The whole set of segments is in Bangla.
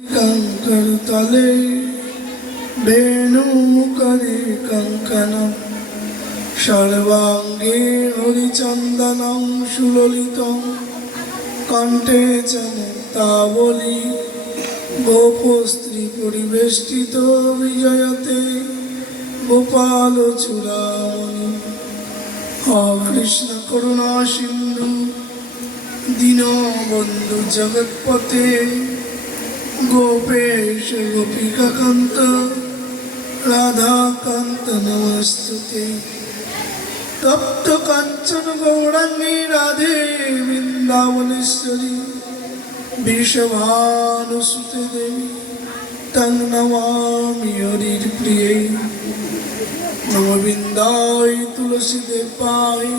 कंकणतले वेणुमुखरे कंकणं सर्वांगे हरिचन्दनं सुललितं कण्ठे च मुक्तावली गोपस्त्री परिवेष्टित विजयते गोपालचूडामणि। कृष्ण करुणा सिन्धु दीनबन्धु जगत्पते गोपेश गोपिकान्त राधाकान्त नमस्तुते। तप्त कांचन गौरांगी राधे वृंदावनेश्वरी वृषभानुसुते देवी तं नमामि हरिप्रिये। नम वृंदाय तुलसी देवाय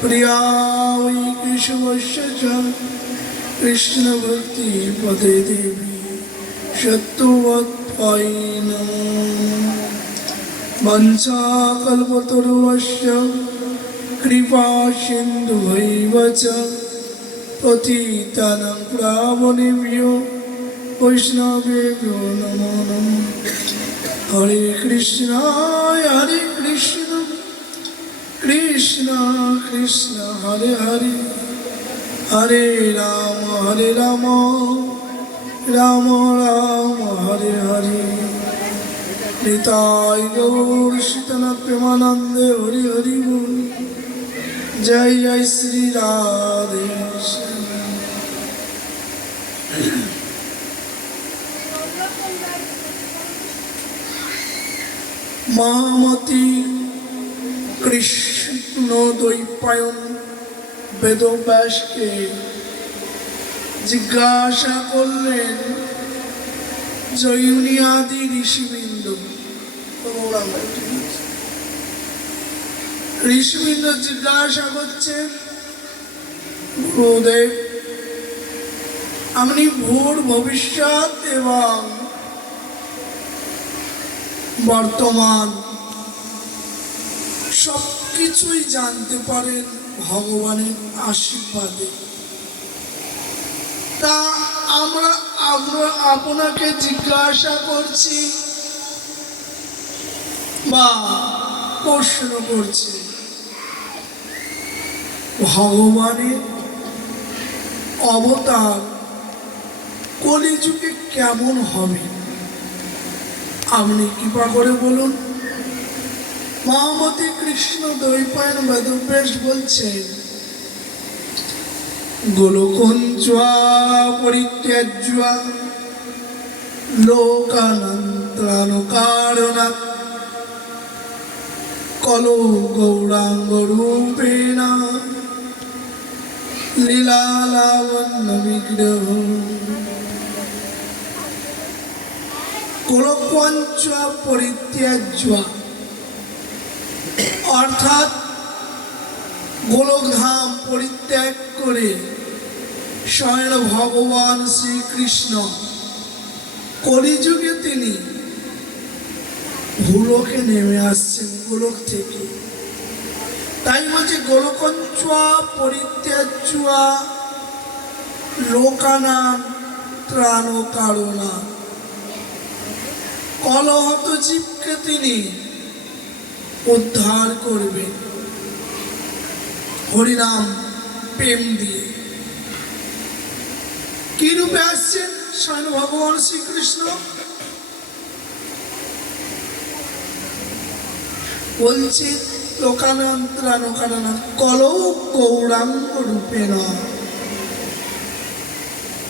प्रियाय केशवस्य च कृष्ण भक्ति पदे देवी सत्त्ववत्त्वाय नमः। वंशाकल्पतरुश्च कृपा सिन्धुभैव च पतितानां पावनेभ्यो वैष्णवेभ्यो नमो नमः। हरे कृष्ण कृष्ण कृष्ण हरे हरे हरे राम राम राम हरे हरे। निताय गौर शीतनाथ प्रेमानंदे हरि हरि बोल। जय जय श्री राधे। महामती कृष्ण द्वैपायन বেদব্যাসকে জিজ্ঞাসা করলেন জৈনী আদি ঋষিবৃন্দ। ঋষিবৃন্দ জিজ্ঞাসা করছেন, গুরুদেব আপনি ভূর ভবিষ্যৎ এবং বর্তমান সবকিছুই জানতে পারেন ভগবানের আশীর্বাদে। তা আমরা আপনাকে জিজ্ঞাসা করছি বা প্রশ্ন করছি, ভগবানের অবতার কলিযুগে কেমন হবে আপনি কৃপা করে বলুন। মহামতি কৃষ্ণ দ্বৈপায়ন বেদব্যাস বলছেন, গোলকঞ্চা পরিত্যাজ্যা লোকানন্ত্রানুকারণাৎ কলো গৌরাঙ্গ রূপেণ লীলা লাবণ্য বিগ্রহ। গোলকঞ্চা পরিত্যাজ্যা অর্থাৎ গোলকধাম পরিত্যাগ করে স্বয়ং ভগবান শ্রীকৃষ্ণ কলিযুগে তিনি ভূলোকে নেমে আসছেন গোলক থেকে। তাই বলছে গোলকঞ্চা পরিত্যাজ্যা লোকানাং ত্রাণকারণা। কলহত জীবকে তিনি উদ্ধার করবেন হরিনাম প্রেম দিয়ে। কি রূপে আসছেন স্বয়ং ভগবান শ্রীকৃষ্ণ? বলছে লোকানন্ত্রানুকারণা কলৌ গৌরাঙ্গ রূপেণ।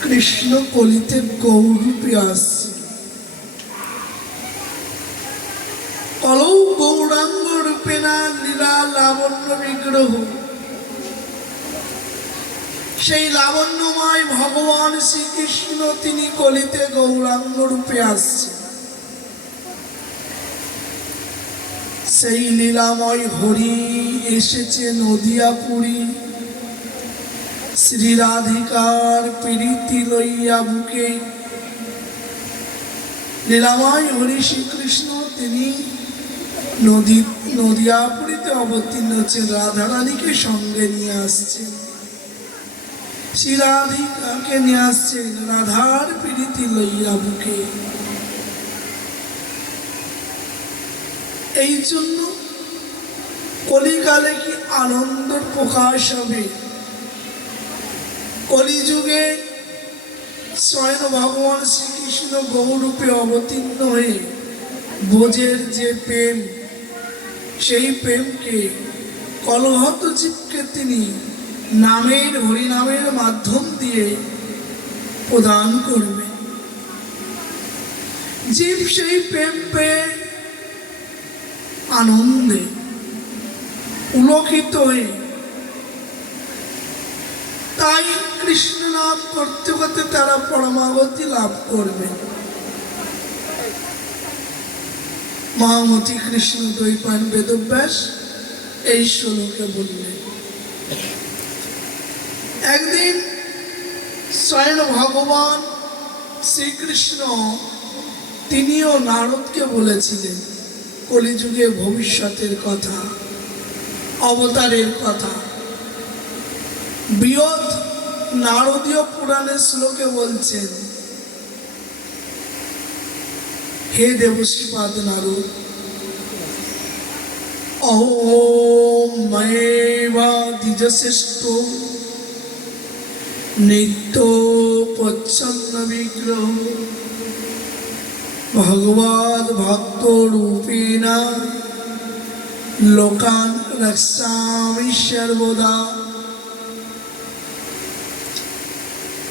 কৃষ্ণ কলিতে গৌর রূপে আসছে। কলৌ গৌরাঙ্গ রূপেণা লীলা লাবণ্য বিগ্রহ। সেই লাবণ্যময় ভগবান শ্রীকৃষ্ণ তিনি কলিতে গৌরাঙ্গ রূপে আসছেন। সেই লীলাময় হরি এসেছে নদিয়াপুরী শ্রী রাধিকার প্রীতি লইয়া বুকে। লীলাময় হরি শ্রীকৃষ্ণ তিনি নদিয়াপুরীতে অবতীর্ণ হচ্ছেন, রাধারানীকে সঙ্গে নিয়ে আসছেন। শ্রী রাধিকাকে নিয়ে আসছেন রাধার প্রীতি লইয়া বুকে। এই জন্য কলিকালে কি আনন্দের প্রকাশ হবে। কলিযুগে স্বয়ং ভগবান শ্রীকৃষ্ণ গৌরূপে অবতীর্ণ হয়ে ব্রজের যে প্রেম, সেই প্রেমকে কলহত জীবকে তিনি নামের হরিনামের মাধ্যম দিয়ে প্রদান করবে। জীব সেই প্রেম পেয়ে আনন্দে পুলকিত হয়ে, তাই কৃষ্ণ নাম করতে করতে তারা পরমাগতি লাভ করবে। মহামতি কৃষ্ণ দ্বৈপায়ন বেদব্যাস এই শ্লোকে বললেন। একদিন স্বয়ং ভগবান শ্রীকৃষ্ণ তিনিও নারদকে বলেছিলেন কলিযুগে ভবিষ্যতের কথা, অবতারের কথা। বৃহৎ নারদীয় পুরাণের শ্লোকে বলছেন, হে দেবশ্রীপাদ নারদ, ওম ময়েবা দ্বিজশ্রেষ্ঠ নিত্য প্রচ্ছন্ন বিগ্রহ ভগবদ ভক্ত রূপেণা লোকান রক্ষামি সর্বদা।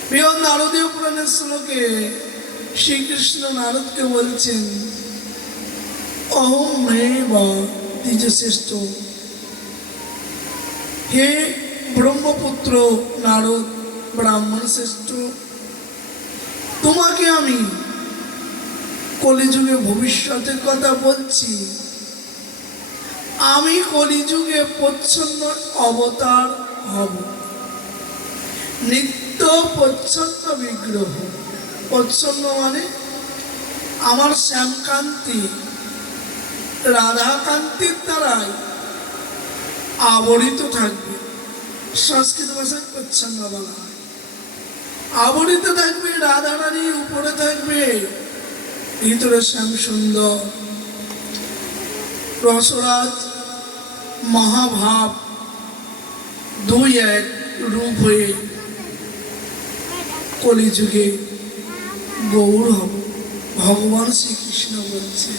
বৃহৎ নারদীয় পুরাণের শ্লোকে শ্রীকৃষ্ণ নারদকে বলছেন, অহম মেবা দ্বিজশ্রেষ্ঠ, হে ব্রহ্মপুত্র নারদ ব্রাহ্মণ শ্রেষ্ঠ, তোমাকে আমি কলিযুগে ভবিষ্যতের কথা বলছি। আমি কলিযুগে প্রচ্ছন্ন অবতার হব, নিত্য প্রচ্ছন্ন বিগ্রহ। প্রচ্ছন্ন মানে আমার শ্যামকান্তি রাধাকান্তির দ্বারাই আবরিত থাকবে। সংস্কৃত ভাষায় প্রচ্ছন্ন বলা হয়। আবরিত থাকবে, রাধারানী উপরে থাকবে, ভিতরে শ্যাম সুন্দর রসরাজ মহাভাব দুই এক রূপ হয়ে কলিযুগে গৌর হব। ভগবান শ্রীকৃষ্ণ বলছে,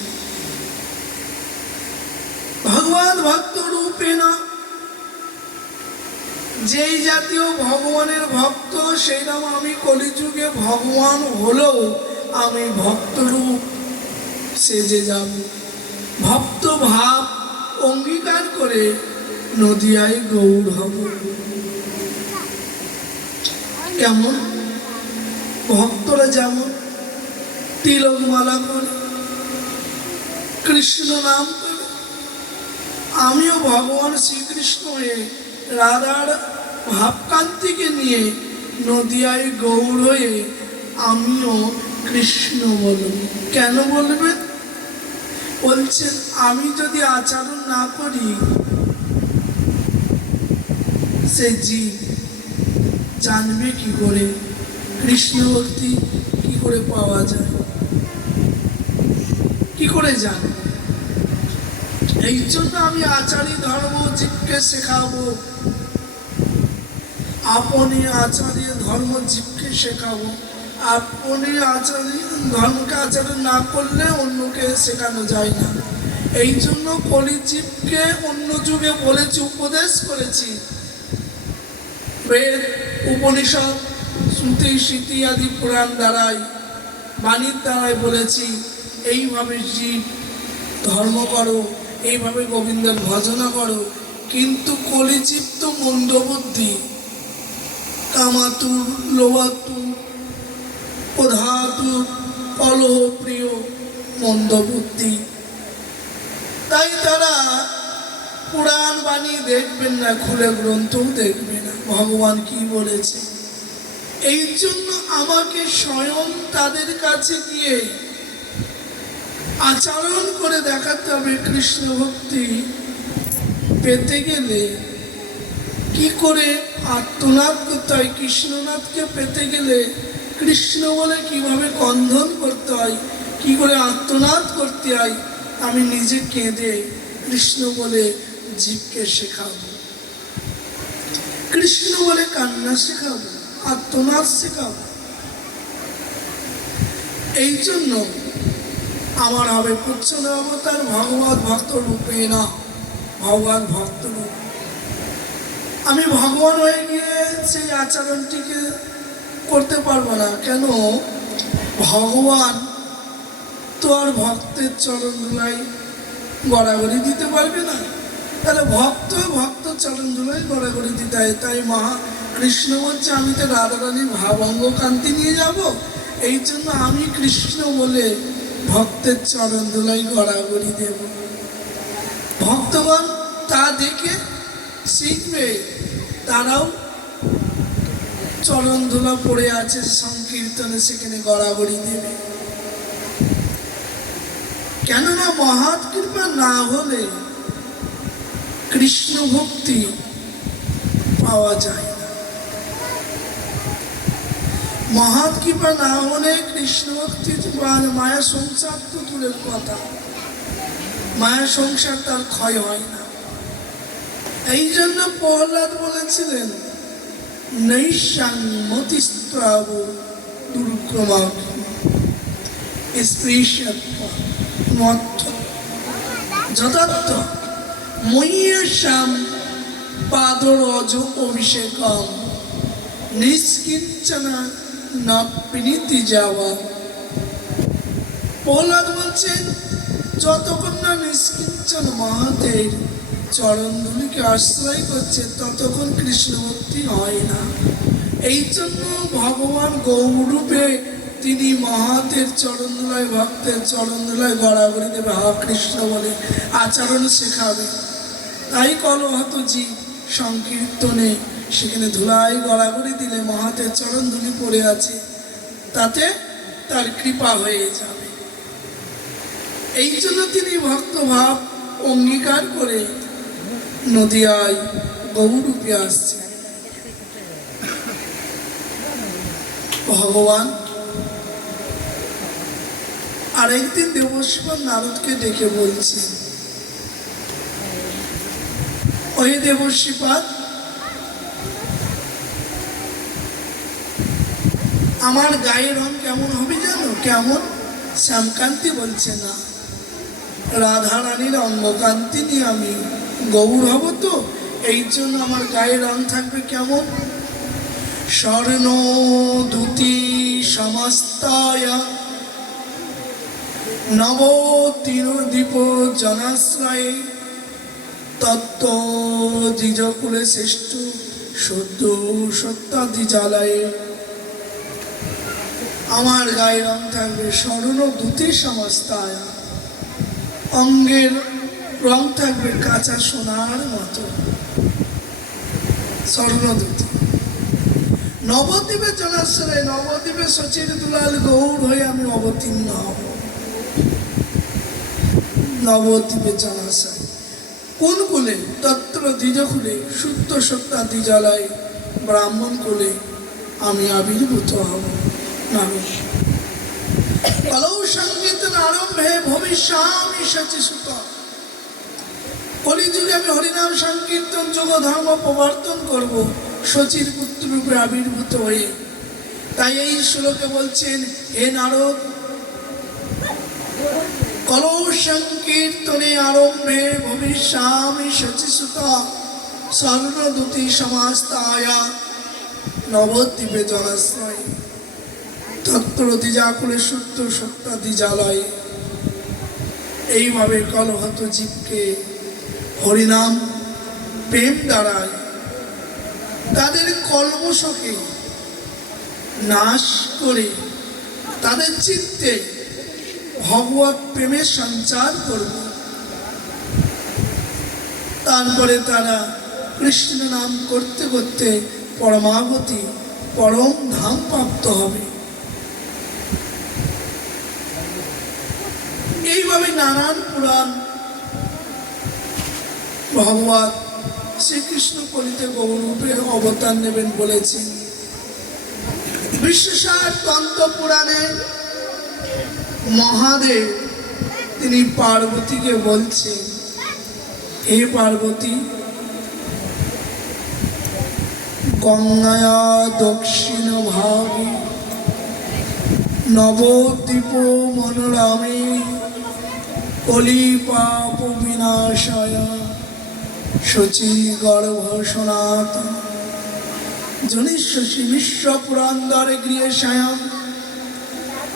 ভগবান ভক্ত রূপে না, যেই জাতীয় ভগবানের ভক্ত সেই নাম আমি কলিযুগে ভগবান হলেও আমি ভক্তরূপ সেজে যাব। ভক্ত ভাব অঙ্গীকার করে নদিয়ায় গৌর হব। কেমন ভক্তরা যেমন তিলক মালা করে কৃষ্ণ নাম করে, আমিও ভগবান শ্রীকৃষ্ণ হয়ে রাধার ভাবকান্তিকে নিয়ে নদিয়ায় গৌর হয়ে আমিও কৃষ্ণ বলব। কেন বলবেন? বলছেন, আমি যদি আচরণ না করি সে জীব জানবে কি করে কৃষ্ণ ভক্তি কি করে পাওয়া যায়, কি করে জানবে? এই জন্য আমি আচারী ধর্ম জীবকে শেখাবো। আপনি আচার্য ধর্ম জীবকে শেখাবো। আপনি আচার্য ধর্মকে আচরণ না করলে অন্যকে শেখানো যায় না। এই জন্য কলিজীবকে অন্য যুগে বলেছি, উপদেশ করেছি। বেদ, উপনিষদ, শ্রুতি, স্মৃতি আদি পুরাণ দ্বারাই, বাণীর দ্বারাই বলেছি এইভাবে জীব ধর্ম করো, এইভাবে গোবিন্দের ভজনা করো। কিন্তু কলিজীব তো মন্দবুদ্ধি, কামাতুর, লোভাতুর, প্রধাতুর, কলহ প্রিয়, মন্দবুদ্ধি। তাই তারা পুরাণ বাণী দেখবেন না, খুলে গ্রন্থও দেখবে না ভগবান কি বলেছে। এই জন্য আমাকে স্বয়ং তাদের কাছে গিয়ে আচরণ করে দেখাতে হবে। কৃষ্ণ ভক্তি পেতে গেলে কি করে আত্মনাদ করতে হয়, কৃষ্ণনাথকে পেতে গেলে কৃষ্ণ বলে কিভাবে কন্ধন করতে হয়, কি করে আত্মনাদ করতে হয়, আমি নিজে কেঁদে কৃষ্ণ বলে জীবকে শেখাবো, কৃষ্ণ বলে কান্না শেখাবো, আত্মনাদ শেখাবো। এই জন্য আমার হবে প্রচ্ছন্ন অবতার ভগবত ভক্ত রূপে না, ভগবান ভক্ত রূপ। আমি ভগবান হয়ে গিয়ে সেই আচরণটিকে করতে পারবো না। কেন? ভগবান তো আর ভক্তের চরণ ধুলাই গড়াগড়ি দিতে পারবে না, তাহলে ভক্ত চরণ ধুলাই গড়াগড়ি দিতে হয়। তাই মহা কৃষ্ণ বলছে আমি তো রাধারানীর ভাবাঙ্গ কান্তি নিয়ে যাব, এই জন্য আমি কৃষ্ণ বলে ভক্তের চরণ ধুলাই গড়াগড়ি দেব। ভক্তগণ তা দেখে শিখবে, তারাও চরণ ধুলা পড়ে আছে সংকীর্তনে, সেখানে গড়াগড়ি দেবে। কেননা মহৎ কৃপা না হলে কৃষ্ণ ভক্তি পাওয়া যায় না। মহৎ কৃপা না হলে কৃষ্ণ ভক্তি, মায়া সংসার তো দূরের কথা, মায়া সংসার তার ক্ষয় হয় না। এই জন্য প্রহ্লাদ বলেছিলেন নৈশাং মতিস্ত্রাব দুর্ক্রমাক যথার্থ মহ্যশ্যাম পাদরজ অভিষেকম নিষ্কিঞ্চনা না বিনীতি যাওয়া। প্রহ্লাদ বলছেন যতক্ষণ না নিষ্কিঞ্চন মহাতের চরণধুলিকে আশ্রয় করছে ততক্ষণ কৃষ্ণ ভক্তি হয় না। এই জন্য ভগবান গৌরূপে তিনি মহাতের চরণধুলায়, ভক্তের চরণধুলায় গড়াগড়ি দেবে, হা কৃষ্ণ বলে আচরণ শেখাবে। তাই কলহত জীব সংকীর্তনে সেখানে ধুলায় গড়াগড়ি দিলে মহাতের চরণধুলি পড়ে আছে, তাতে তার কৃপা হয়ে যাবে। এই জন্য তিনি ভক্ত ভাব অঙ্গীকার করে নদিয়ায় গৌরূপে আসছে। ভগবান আরেকদিন দেবশ্রীপাদ নারদকে ডেকে বলছে, ওই দেবশ্রীপাদ, আমার গায়ের রং কেমন হবে জানো? কেমন? শ্যামকান্তি বলছে না, রাধারানীর অঙ্গকান্তি নিয়ে আমি গৌর হব, তো এই জন্য আমার গায়ের রং থাকবে কেমন? স্বর্ণ ধুতি সমস্তায় নব দীপ জনাশ্রয়ে তত্ত্ব দ্বিজকুলে শ্রেষ্ঠ সদ্য সত্যাদি জ্বালায়। আমার গায়ের রং থাকবে স্বর্ণ ধুতি সমস্তায়, অঙ্গের রং থাকবে কাঁচা সোনার মতো স্বর্ণদূতি। নবদ্বীপে জনাশ্রয়, নবদ্বীপে সচির দুলাল গৌর হয়ে আমি অবতীর্ণ হব। নবদ্বীপে জনাশ্রয় কোন কুলে? তত্র দ্বিজকুলে শুদ্ধ সত্যাদি জ্বালায় ব্রাহ্মণ কুলে আমি আবির্ভূত হব। নারদ কলৌ সংকীর্তন আরম্ভে ভবিষ্যামি সচিসুত। কলিযুগে আমি হরিনাম সংকীর্তন যোগ ধর্ম প্রবর্তন করব শচীর পুত্র রূপে আবির্ভূত হয়ে। তাই এই শ্লোকে বলছেন, হে নারদ, কলৌ সংকীর্তনে আরম্ভে ভবিষ্যামি সচিসুত স্বর্ণদূতি সমাস্তায়া নবদ্বীপে জলাশ্রয় তত্র দ্বিজাকুলে শুদ্ধ সত্যাদি জ্বালায়। এইভাবে কলহত জীবকে হরিনাম প্রেম দ্বারায় তাদের কলমশকে নাশ করে তাদের চিত্তে ভগবত প্রেমের সঞ্চার করব। তারপরে তারা কৃষ্ণ নাম করতে করতে পরমাগতি পরম ধাম প্রাপ্ত হবে। এইভাবে নানান পুরাণ ভগবত শ্রীকৃষ্ণ কলিতে গৌরূপে অবতার নেবেন বলেছেন। বিশ্বসার তন্ত্র পুরাণে মহাদেব তিনি পার্বতীকে বলছেন, হে পার্বতী, গঙ্গায়া দক্ষিণ ভাগে নবদ্বীপ মনোরমে কলি পাপ বিনাশায় শচী গর্ভ সনাতন জনিষ্যসী বিশ্ব পুরন্দরে গৃহে সায়ং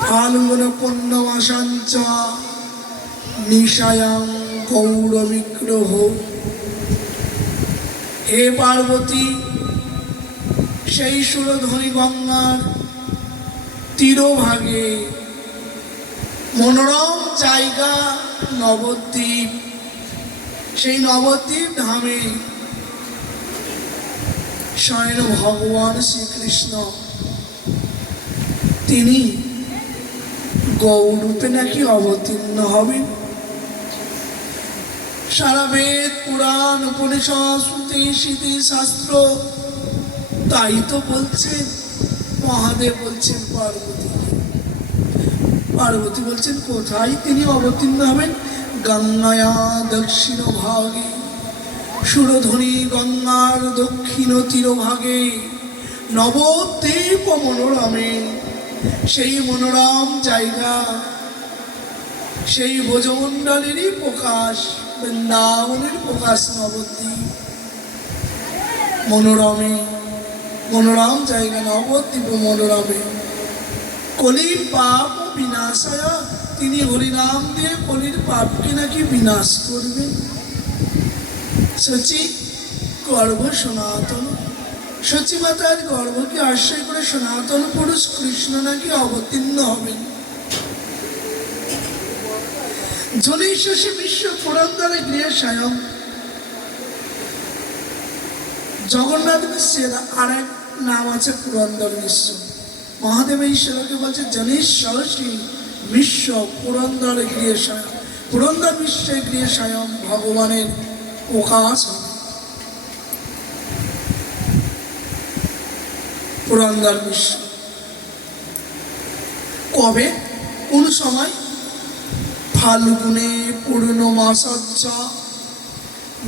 ফাল্গুন পূর্ণমাসাঞ্চ নিশায়াং গৌর বিগ্রহ। হে পার্বতী, সেই সুরধ্বনি গঙ্গার তীরভাগে মনোরম জায়গা নবদ্বীপ, সেই নবদ্বীপ ধামে স্বয়ং ভগবান শ্রীকৃষ্ণ তিনি গৌরূপে নাকি অবতীর্ণ হবেন। সারা বেদ পুরাণ উপনিষদ শ্রুতি স্মৃতি শাস্ত্র তাই তো বলছেন। মহাদেব বলছেন পার্বতী, পার্বতী বলছেন কোথায় তিনি অবতীর্ণ হবেন? গঙ্গায়া দক্ষিণ ভাগে, সুরধ্বনি গঙ্গার দক্ষিণ তীরভাগে নবদ্বীপ মনোরমে, সেই মনোরম জায়গা, সেই ব্রজমণ্ডলেরই প্রকাশ, বৃন্দাবনের প্রকাশ নবদ্বীপ মনোরমে, মনোরম জায়গা নবদ্বীপ মনোরমে। কলি পাপ বিনাশায়, তিনি হরিনাম দিয়ে কলির পাপকে নাকি বিনাশ করবেন। শচী গর্ভ সনাতন, শচী মাতার গর্ভকে আশ্রয় করে সনাতন পুরুষ কৃষ্ণ নাকি অবতীর্ণ হবেন। জনিষ্যসী বিশ্ব পুরন্দরে গৃহে স্বয়ং, জগন্নাথ বিশ্বের আর এক নাম আছে পুরন্দর বিশ্ব। মহাদেব ঈশ্বরকে বলছে জনিষ্যসী বিশ্ব পুরন্দরে গৃহে স্বয়ং, পুরন্দর বিশ্বে গৃহে স্বয়ং ভগবানের প্রকাশ হবে। পুরন্দর বিশ্ব কবে, কোন সময়? ফাল্গুনে পূর্ণমাসাচ্চ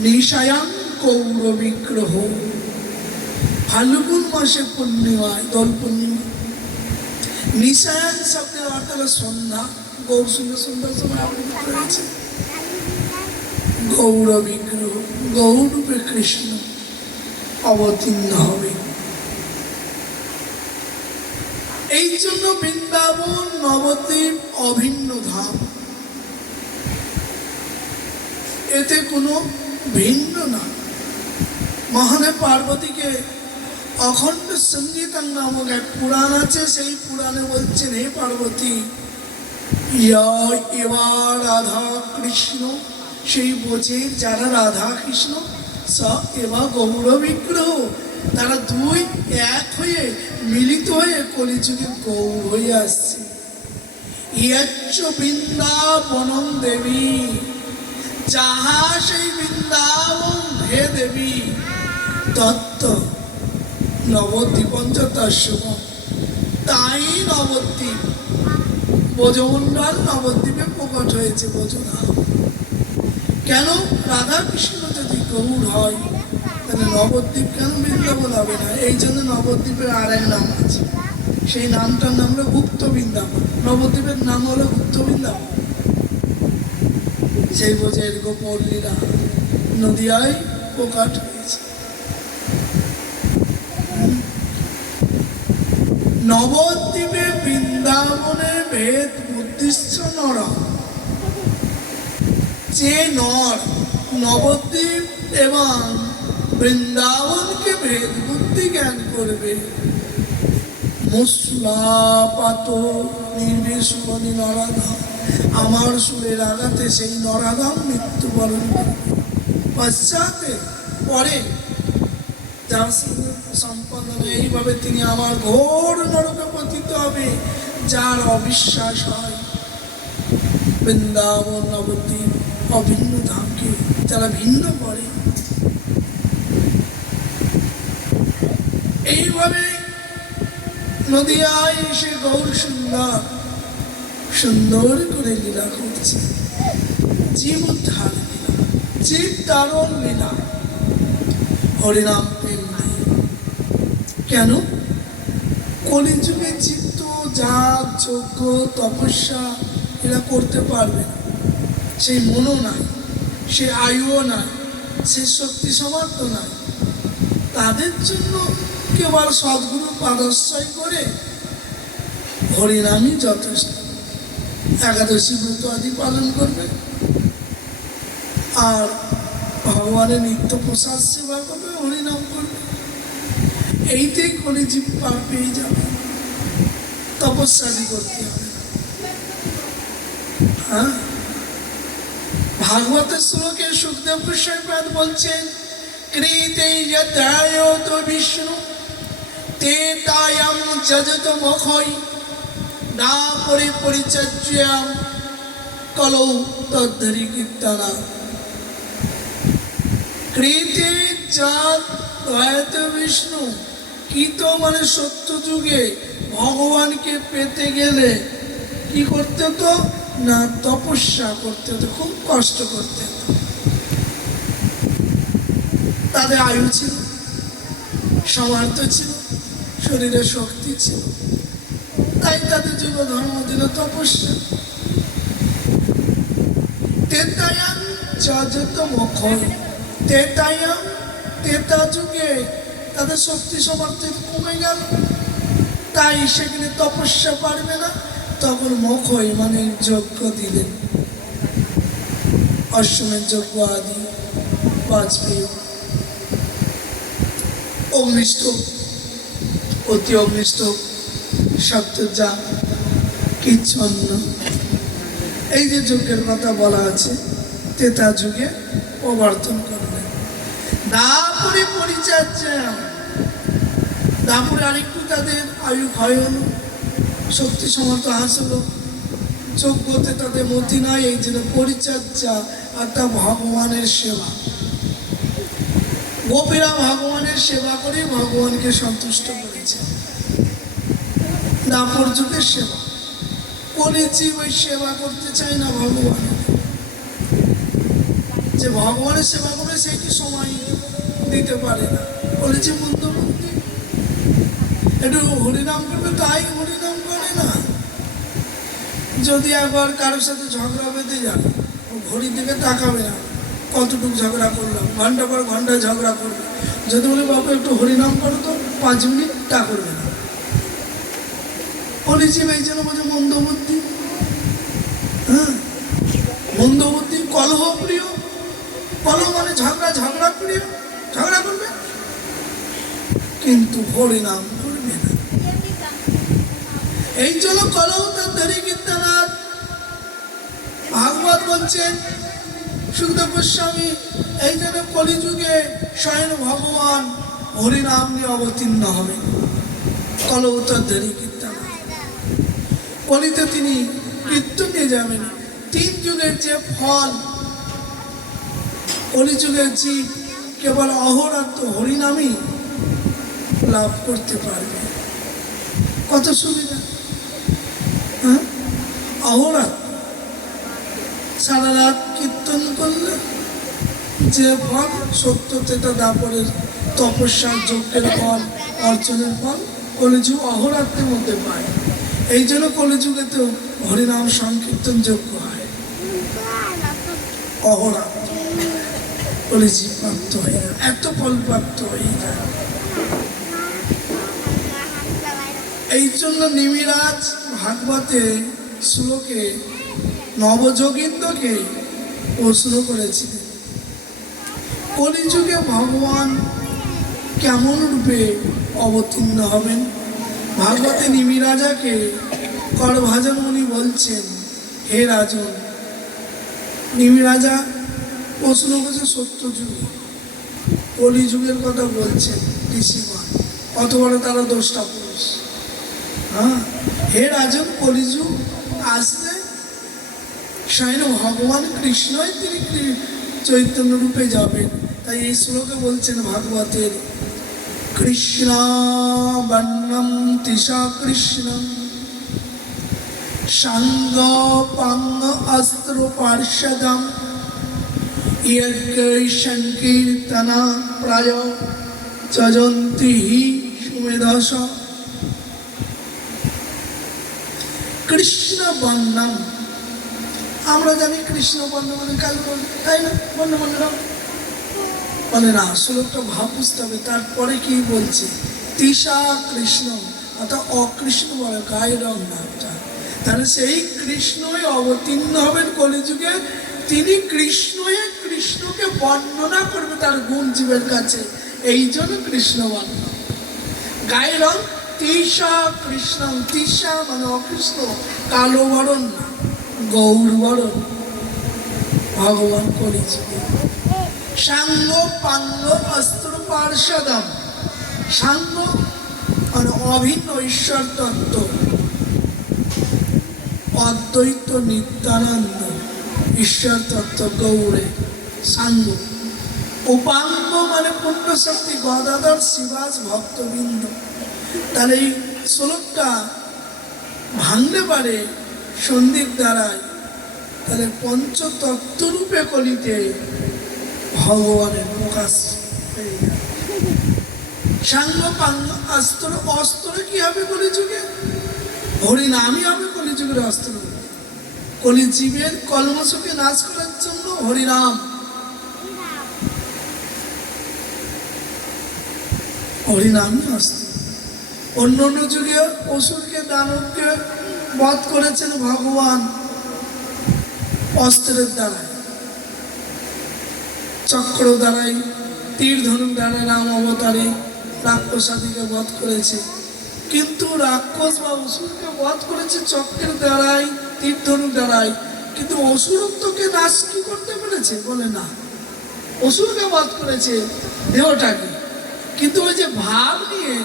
নিশায়াং গৌর বিগ্রহ। ফাল্গুন মাসে পূর্ণিমায়, দোল পূর্ণিমা। নিশায়াং শব্দের অর্থ হল সন্ধ্যা, গৌর সুন্দর সুন্দর সময় আবৃত হয়েছে। গৌর বিগ্রহ, গৌরূপে কৃষ্ণ অবতীর্ণ হবে। এই জন্য বৃন্দাবন নবদ্বীপ অভিন্ন ধাম, এতে কোনো ভিন্ন না। মহাদেব পার্বতীকে অখণ্ড সঙ্গীতাং নামক এক পুরাণ আছে, সেই পুরাণে বলছেন, হে পার্বতী, এবার রাধা কৃষ্ণ, সেই বোঝের যারা রাধা কৃষ্ণ, স এবার গৌর বিগ্রহ, তারা দুই এক হয়ে মিলিত হয়ে কলিযুগে গৌর হয়ে আসছে। ইয়াচ্চ বৃন্দাবনম দেবী, যাহা সেই বৃন্দাবন হে দেবী, তত্ত্ব নবদ্বীপঞ্চ তস্যম, তাই নবদ্বীপ ব্রজমণ্ডল নবদ্বীপে প্রকট হয়েছে ব্রজধাম। কেন? রাধা কৃষ্ণ যদি গৌর হয় তাহলে নবদ্বীপ কেন বৃন্দাবন হবে না? এই জন্য নবদ্বীপের আর এক নাম আছে, সেই নামটার নাম হলো গুপ্ত বৃন্দাবন। নবদ্বীপের নাম হলো গুপ্ত বৃন্দাবন। সেই বোঝের গোপন লীলা নদিয়ায় প্রকাট হয়েছে। নবদ্বীপে বৃন্দাবনে ভেদ বুদ্ধিশ্চ নর, যে নর নবদ্বীপ এবং বৃন্দাবনকে ভেদ বুদ্ধি জ্ঞান করবে, মুসলাপাত নির্বিষমণি নরাধম, আমার সুরের আঘাতে সেই নরাধম মৃত্যুবরণ করবে। পশ্চাতে পরে যার সম্পন্ন এইভাবে তিনি আমার ঘোর নরকে পতিত হবে। যার অবিশ্বাস হয় বৃন্দাবন নবদ্বীপ অভিন্ন ধামকে যারা ভিন্ন করে, এইভাবে নদিয়ায় এসে গৌর সুন্দর সুন্দর করে লীলা করছে, জীব উদ্ধার লীলা, জীব তারণ লীলা, হরিনাম প্রেম নাই। কেন? কলিযুগে চিত্ত যাগ যজ্ঞ তপস্যা এরা করতে পারবে না, সেই মনও নাই, সে আয়ুও নাই, সে শক্তি সামর্থ্য নাই। তাদের জন্য কেবল সদ্গুরু পাদশ্রয় করে হরিনামই যথেষ্ট। একাদশী ব্রত আদি পালন করবে আর ভগবানের নিত্য প্রসাদ সেবা করবে, হরিনাম করবে, এইটাই কলিজীব পার পেয়ে যাবে, তপস্যাদি করতে হবে। হ্যাঁ, ভাগবতের শ্লোকে সুখদেব গোস্বামী বলছেন, কৃতে যত্রায়ত বিষ্ণু তে তায়াম যজত মুখৈ না পরিচর্যাম কলৌ তদ্ধরি কীর্তনা। কৃতে যত্রায়ত বিষ্ণু, কৃত মানে সত্য যুগে ভগবানকে পেতে গেলে কি করতে হতো না, তপস্যা করতে হতো, খুব কষ্ট করতে হতো। তাদের আয়ু ছিল, সামর্থ্য ছিল, শরীরে শক্তি ছিল, তাই তাদের যুগ ধর্ম দিল তপস্যা। তেতায়াম যজত মুখৈ, তেতায়াম তেতা যুগে তাদের শক্তি সামর্থ্য কমে গেল, তাই সেখানে তপস্যা পারবে না। তখন মুখৈ মানে যজ্ঞ দিলেন, অশ্বমেধ যজ্ঞ আদি, বাজপেয়ী, অগ্নিষ্ঠোম, অতি অগ্নিষ্ঠোম, সপ্তযা, কিচ্ছন্ন, এই যে যজ্ঞের কথা বলা আছে তেতা যুগে প্রবর্তন করলেন। দাপুরে পরিচর্যা, দাপুরে আরেকটু তাদের আয়ু ক্ষয় হলো, শক্তি সমর্থ হাসলো, যোগ্যতে তাদের মতি নাই, এই জন্য পরিচর্যা অর্থাৎ ভগবানের সেবা। গোপীরা ভগবানের সেবা করে ভগবানকে সন্তুষ্ট করেছে, দাপর যুগের সেবা। কলিজীব ওই সেবা করতে চায় না ভগবানের, যে ভগবানের সেবা করে সে কি সময় দিতে পারে না। কলিজীব মধ্যবর্তী একটু হরিনাম করবে, তাই হরিনাম করে না। যদি একবার কারোর সাথে ঝগড়া বেঁধে যাবে, ও ঘড়ির দিকে তাকাবে না, কতটুকু ঝগড়া করলাম, ঘন্টা পর ঘন্টা ঝগড়া করবে। যদি বলে বাবু একটু হরিনাম করো তো 5 মিনিট, তা করবে না। কলিজীব এই জন্য বলছে মন্দবুদ্ধি। হ্যাঁ, মন্দবুদ্ধি, কলহ প্রিয়, কলহ মানে ঝগড়া, ঝগড়া প্রিয়, ঝগড়া করবে কিন্তু হরিনাম করবে না। এই জন্য কলহ তদ্ধরি কীর্তনা। ভাগবত বলছেন সুখদেব গোস্বামী, এই জন্য কলিযুগে স্বয়ং ভগবান হরিনাম নিয়ে অবতীর্ণ হবে, কলহ তদ্ধরি কীর্তনা। কলিতে তিনি কীর্তন নিয়ে যাবেন। 3 যুগের যে ফল, কলিযুগের জীব কেবল অহোরাত্র হরিনামই লাভ করতে পারবে। কত সুবিধা! হ্যাঁ, অহোরাত্র সারা রাত কীর্তন করলে যে ফল, সত্য তেতা দাপরের তপস্যার যজ্ঞের ফল, অর্চনের ফল কলিযুগ অহোরাত্রের মধ্যে পায়। এই জন্য কলিযুগে তো হরিনাম সংকীর্তন যজ্ঞ হয় অহোরাত্র, কলিজীব প্রাপ্ত হয়ে যায়, এত ফল প্রাপ্ত হয়ে যায়। এই জন্য নিমিরাজ ভাগবতে শ্লোকে নবযোগীন্দ্রকে প্রশ্ন করেছিলেন, কলিযুগে ভগবান কেমন রূপে অবতীর্ণ হবেন। ভাগবতে নিমিরাজাকে করভাজন মুনি বলছেন, হে রাজন, নিমিরাজা প্রশ্ন করছে সত্য যুগে, কলিযুগের কথা বলছেন ঋষিগণ, কত বড় তারা 10টা পুরুষ। হ্যাঁ, হে রাজন, কলিযুগ আসলে স্বয়ং ভগবান কৃষ্ণই তিনি চৈতন্য রূপে যাবেন। তাই এই শ্লোকে বলছেন ভাগবতের, কৃষ্ণ বর্ণম তিসা কৃষ্ণ সাঙ্গ পাঙ্গ অস্ত্র পার্ষদম ইয়জ্ঞৈ সংকীর্তনা প্রায় যজন্তি সুমেধস। কৃষ্ণ বর্ণম, আমরা জানি কৃষ্ণ বর্ণ মানে কালো রঙ, তাই না? বর্ণ বর্ণ বলে না, শ্লোকটা ভাব বুঝতে হবে। তারপরে কি বলছে? তিসা কৃষ্ণ, অর্থাৎ অকৃষ্ণ বলে গায়ের রং নামটা। তাহলে সেই কৃষ্ণই অবতীর্ণ হবেন কলিযুগে। তিনি কৃষ্ণকে বর্ণনা করবে তার গুণ জীবের কাছে, এই জন্য কৃষ্ণ বর্ণ। গায়ের রং তিসা কৃষ্ণ, তিসা মানে অকৃষ্ণ, কালো বরণ না, গৌর বরণ ভগবান কলিযুগে। সাঙ্গ পাঙ্গ অস্ত্র পার্ষদম, সাঙ্গ মানে অভিন্ন ঈশ্বর তত্ত্ব, অদ্বৈত নিত্যানন্দ ঈশ্বর তত্ত্ব গৌরে সাঙ্গ। উপাঙ্গ মানে পূর্ণ শক্তি গদাধর শিবাস ভক্তবৃন্দ। তাহলে এই শ্লোকটা ভাঙলে পারে সন্দীপ দ্বারায়, তাহলে পঞ্চতত্ত্ব রূপে কলিতে ভগবানের প্রকাশ হয়ে যায়। সাঙ্গ পাঙ্গ অস্ত্র, অস্ত্র কি হবে কলিযুগে? হরিনামই হবে কলিযুগের অস্ত্র। কলিজীবের কলমশকে নাশ করার জন্য হরিনাম, হরিনামই অস্ত্র। অন্য অন্য যুগে অসুরকে দানবকে বধ করেছেন ভগবান অস্ত্রের দ্বারা, চক্র দ্বারাই, তীর ধনুক দ্বারা রাম অবতারে রাক্ষসাদিকে বধ করেছে। কিন্তু রাক্ষস বা অসুরকে বধ করেছে চক্রের দ্বারাই, তীর ধনুক দ্বারাই। কিন্তু অসুরত্বকে নাশ কি করতে পেরেছে? বলে না, অসুরকে বধ করেছে দেহটাকে, কিন্তু ওই যে ভাব নিয়ে,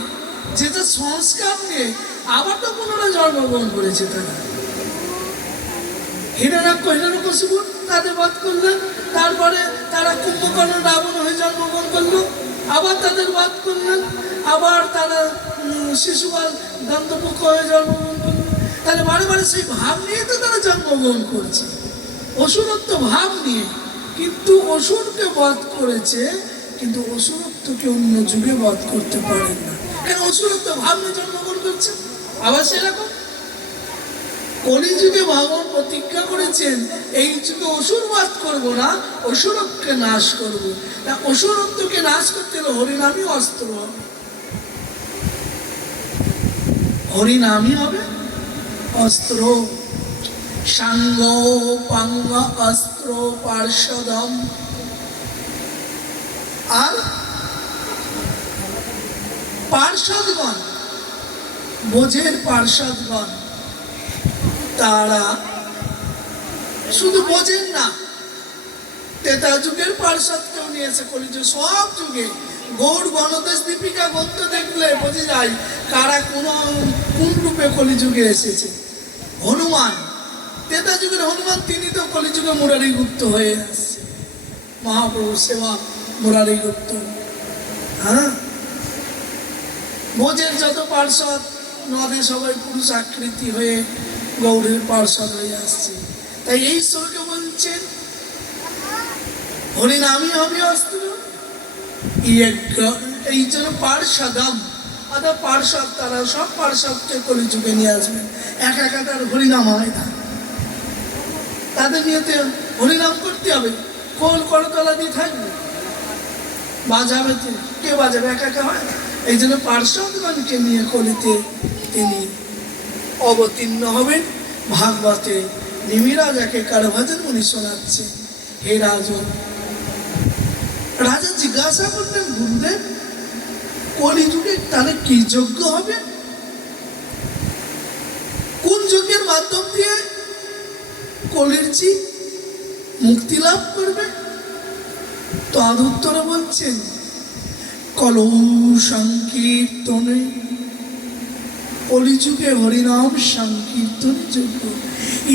যেটা সংস্কার নিয়ে আবার তো পুনরায় জন্মগ্রহণ করেছে তারা। হিরণ্যকশিপু তাদের বধ করলেন, তারপরে তারা কুম্ভকর্ণ রাবণ হয়ে জন্মগ্রহণ করলো, আবার তাদের বধ করলেন, আবার তারা শিশুপাল দন্তপক্ষ হয়ে জন্মগ্রহণ করলো। তাহলে বারে বারে সেই ভাব নিয়ে তো তারা জন্মগ্রহণ করছে, অসুরত্ব ভাব নিয়ে। কিন্তু অসুরকে বধ করেছে, কিন্তু অসুরত্বকে অন্য যুগে বধ করতে পারেন না, কেন? অসুরত্ব ভাব নিয়ে জন্মগ্রহণ করছে। আবার সেরকম কলিযুগে ভগবান প্রতিজ্ঞা করেছেন, এই যুগে অসুর বধ করবো না, অসুরত্বকে নাশ করবো। না, অসুরত্বকে নাশ করতে হলে হরিনামই অস্ত্র হবে, হরিনামই হবে অস্ত্র। সাঙ্গ পাঙ্গ অস্ত্র পার্ষদম। আর পার্ষদগণ, বোঝের পার্ষদগণ, তারা শুধু বোঝেন না, তেতা যুগের পার্ষদকেও নিয়েছে কলিযুগ। সব যুগে গৌড় গণদেশ দীপিকা গ্রন্থ দেখলে বোঝা যায় কারা কোন রূপে কলিযুগে এসেছে। হনুমান, তেতা যুগের হনুমান, তিনি তো কলিযুগে মুরারিগুপ্ত হয়ে আসছে, মহাপ্রভু সেবা মুরারিগুপ্ত। হ্যাঁ, বোঝের যত পার্ষদ নদে সবাই পুরুষ আকৃতি হয়ে গৌড়ের পার্ষদ হয়ে আসছে। তাই এই শ্লোকে বলছেন হরিনামই হবে অস্ত্র। এই জন্য পার্ষদম, অর্থাৎ পার্ষদ, তারা সব পার্ষদকে কলিযুগে নিয়ে আসবেন। একা তার হরিনাম হয় না, তাদের নিয়ে হরিনাম করতে হবে। কোন করতলা দিয়ে থাকবে, বাজাবে কে বাজাবে? একা হয় না। এই জন্য পার্ষদগণকে নিয়ে কলিতে তিনি অবতীর্ণ হবেন। ভাগবতে নিমিরাজাকে কারভাজন উনি শোনাচ্ছে, হে রাজন। রাজা জিজ্ঞাসা করলেন, গুরুদেব কলিযুগে তাহলে কি যজ্ঞ হবে? কোন যজ্ঞের মাধ্যম দিয়ে কলির জীব মুক্তি লাভ করবে? তার উত্তরে বলছেন, কলৌ সংকীর্তনে, কলিযুগে হরিনাম সংকীর্তন যজ্ঞ।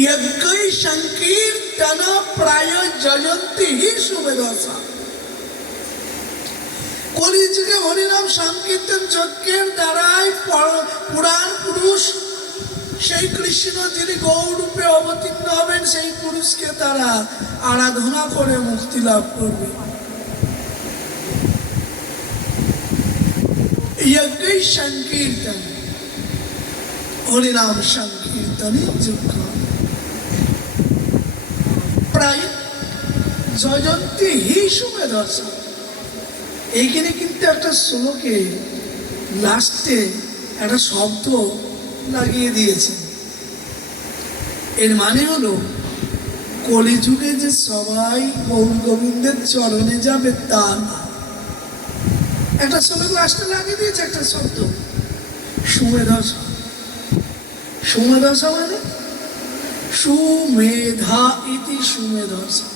যজ্ঞই সংকীর্তন প্রায় জয়ন্তী হি সুমেধসা। কলিযুগে হরিনাম সংকীর্তন যজ্ঞের দ্বারাই পুরাণ পুরুষ সেই কৃষ্ণ যিনি গৌরূপে অবতীর্ণ হবেন সেই পুরুষকে তারা আরাধনা করে মুক্তি লাভ করবে। यज्ञ संकीर्तन हरिनाम संकीर्तन যজ্ঞ প্রায় জয়ন্তী হি সুমেধসা। এইখানে কিন্তু একটা শ্লোকে লাস্টে একটা শব্দ লাগিয়ে দিয়েছে। এর মানে হলো কলিযুগে যে সবাই গৌর গোবিন্দের চরণে যাবে তা না। একটা শ্লোক লাস্টে লাগিয়ে দিয়েছে একটা শব্দ সুমেধসা। সুমেধসা মানে সুমেধা ইতি সুমেধসা।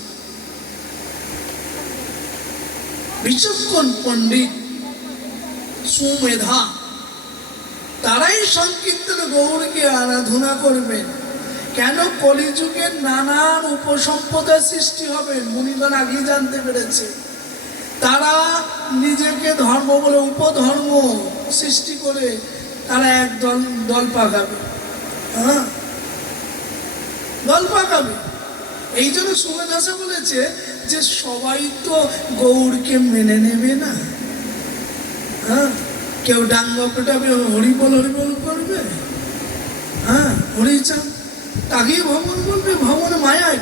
বিচক্ষণ পণ্ডিত সুমেধা তারাই সংকীর্তন গৌরকে আরাধনা করবেন। কেন? কলিযুগের নানান উপসম্পদার সৃষ্টি হবে। মুনিগণ আগেই জানতে পেরেছে। তারা নিজেকে ধর্ম বলে উপধর্ম সৃষ্টি করে তারা এক দল পাকাবে। হ্যাঁ, দল পাকাবে। এই জন্য সুমেধসা বলেছে যে সবাই তো গৌরকে মেনে নেবে না। হ্যাঁ, কেউ ডাঙ্গা পেটাবে, হরিবল হরিবল করবে। হ্যাঁ, হরিচাঁদ তাকেই ভগবান বলবে, ভগবান মায়ায়।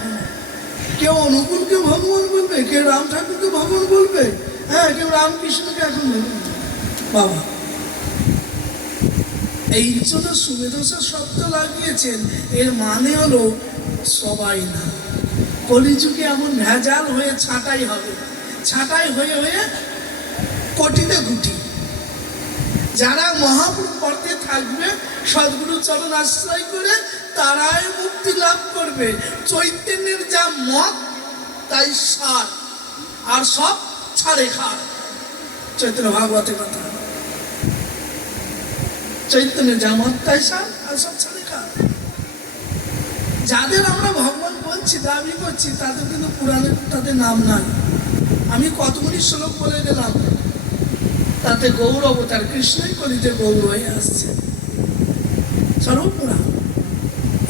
কেউ অনুকূলকে ভগবান বলবে, কেউ রাম ঠাকুরকে ভগবান বলবে। হ্যাঁ, কেউ রামকৃষ্ণকে এখন বলবে বাবা। এই জন্য সুমেধসা শব্দ লাগিয়েছেন। এর মানে হলো সবাই না। কলিযুগে এমন ভেজাল হয়ে ছাঁটাই হবে। ছাঁটাই হয়ে হয়ে কোটিতে গুটি। যারা মহাপুরুষ পর্দে থাকবে সদ্গুরু চরণ আশ্রয় করে তারাই মুক্তি লাভ করবে। চৈতন্যের যা মত তাই সার, আর সব ছাড়ে খার। চৈতন্য ভাগবতের কথা। চৈতন্যের যা মত তাই সার, আর সব ছাড়ে খার। যাদের আমরা ভগবান বলছি, দাবি করছি, তাদের কিন্তু পুরাণের তাদের নাম নাই। আমি কতগুলি শ্লোক বলে গেলাম, তাতে গৌর অবতার কৃষ্ণই কলিতে গৌর হয়ে আসছে। সর্বপুরাণ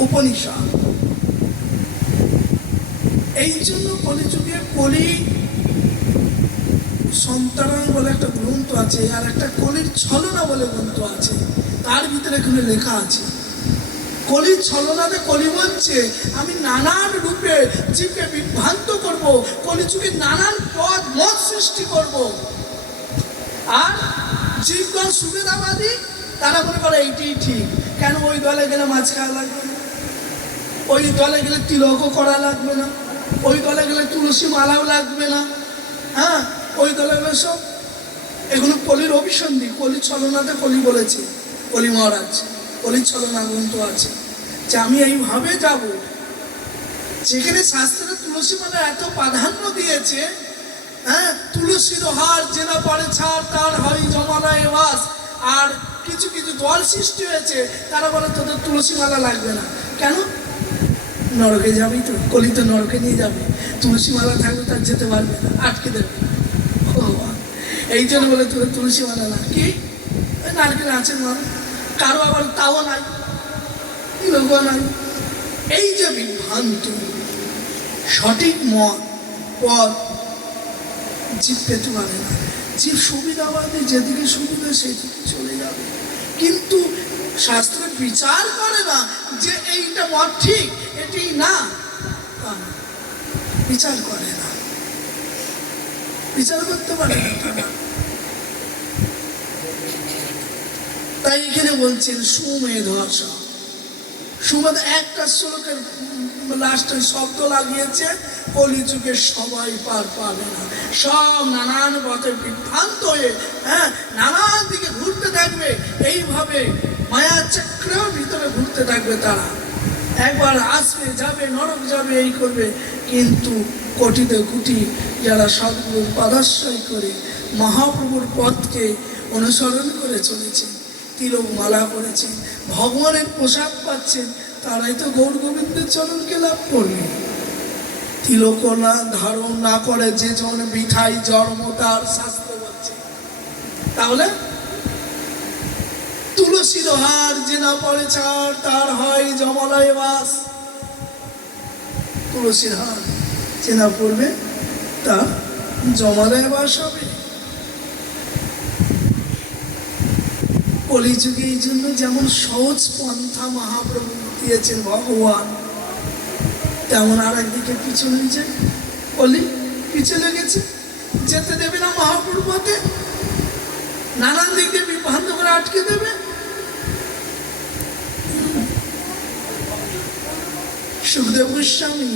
উপনিষদ। এই জন্য কলিযুগে কলি সন্তরণ বলে একটা গ্রন্থ আছে, আর একটা কলির ছলনা বলে গ্রন্থ আছে। তার ভিতরে এখানে লেখা আছে কলির ছলনাতে কলি বলছে আমি নানান রূপে জীবকে বিভ্রান্ত করব, কলিযুগে নানান পদ মত সৃষ্টি করব। আর জীবগণ সুবিধাবাদী, তারা মনে করে এইটাই ঠিক। কেন? ওই দলে গেলে মাছ খাওয়া লাগবে না, ওই দলে গেলে তিলকও করা লাগবে না, ওই দলে গেলে তুলসী মালাও লাগবে না। হ্যাঁ, ওই দলে গেলে সব এগুলো কলির অভিসন্ধি। কলির ছলনাতে কলি বলেছে, কলি মহারাজ কলির ছলনা গ্রন্থ আছে যে আমি এইভাবে যাব। যেখানে শাস্ত্রে তুলসী মালা এত প্রাধান্য দিয়েছে, হ্যাঁ, তুলসীর হার জেনা পরে ছাড় তার হয় জমালয় বাস। আর কিছু কিছু দল সৃষ্টি হয়েছে, তারা বলে তোদের তুলসী মালা লাগবে না। কেন? নরকে যাবি তো, কলি তো নরকে নিয়ে যাবে, তুলসী মালা থাকবে তার যেতে পারবে না, আটকে দেবে। এই জন্য বলে তোদের তুলসী মালা না। কি নারকেল আছে মালা, কারো আবার তাও নাই, লোক নাই। এই যে বিভ্রান্ত সঠিক মত পথ জীব পেতে পারে না। জীব সুবিধাবাদী, যেদিকে সুবিধা সেদিকে চলে যাবে। কিন্তু শাস্ত্রে বিচার করে না যে এইটা মত ঠিক, এটি না, বিচার করে না, বিচার করতে পারে না তারা। তাই এখানে বলছেন সুমেধসা। সুমেধ একটা শ্লোকের লাস্টে শব্দ লাগিয়েছে কলিযুগে সবাই পার পাবে না। সব নানান পথে বিভ্রান্ত হয়ে, হ্যাঁ, নানান দিকে ঘুরতে থাকবে। এইভাবে মায়া চক্রের ভিতরে ঘুরতে থাকবে তারা। একবার আসবে, যাবে, নরক যাবে, এই করবে। কিন্তু কোটিতে কোটি যারা সদ্গুরুর পদাশ্রয় করে মহাপ্রভুর পথকে অনুসরণ করে চলেছে, তিলক মালা করেছেন, ভগবানের প্রসাদ পাচ্ছেন, তারাই তো গৌর গোবিন্দের চরণকে লাভ করবে। তিলক না ধারণ না করে যে জন মিঠাই জন্ম তার শাস্ত্র বলছে। তাহলে তুলসীর হার যে না পড়ে ছাড় তার হয় যমলায় বাস। তুলসীর হার যে না পড়বে তার যমলায় বাস হবে। কলিযুগে এই জন্য যেমন সহজ পন্থা মহাপ্রভু দিয়েছেন ভগবান, তেমন আর একদিকে পিছনে যে কলি পিছনে গেছে, যেতে দেবে না মহাপ্রভু পথে, নানান দিক দিয়ে বিভ্রান্ত করে আটকে দেবে। সুখদেব গোস্বামী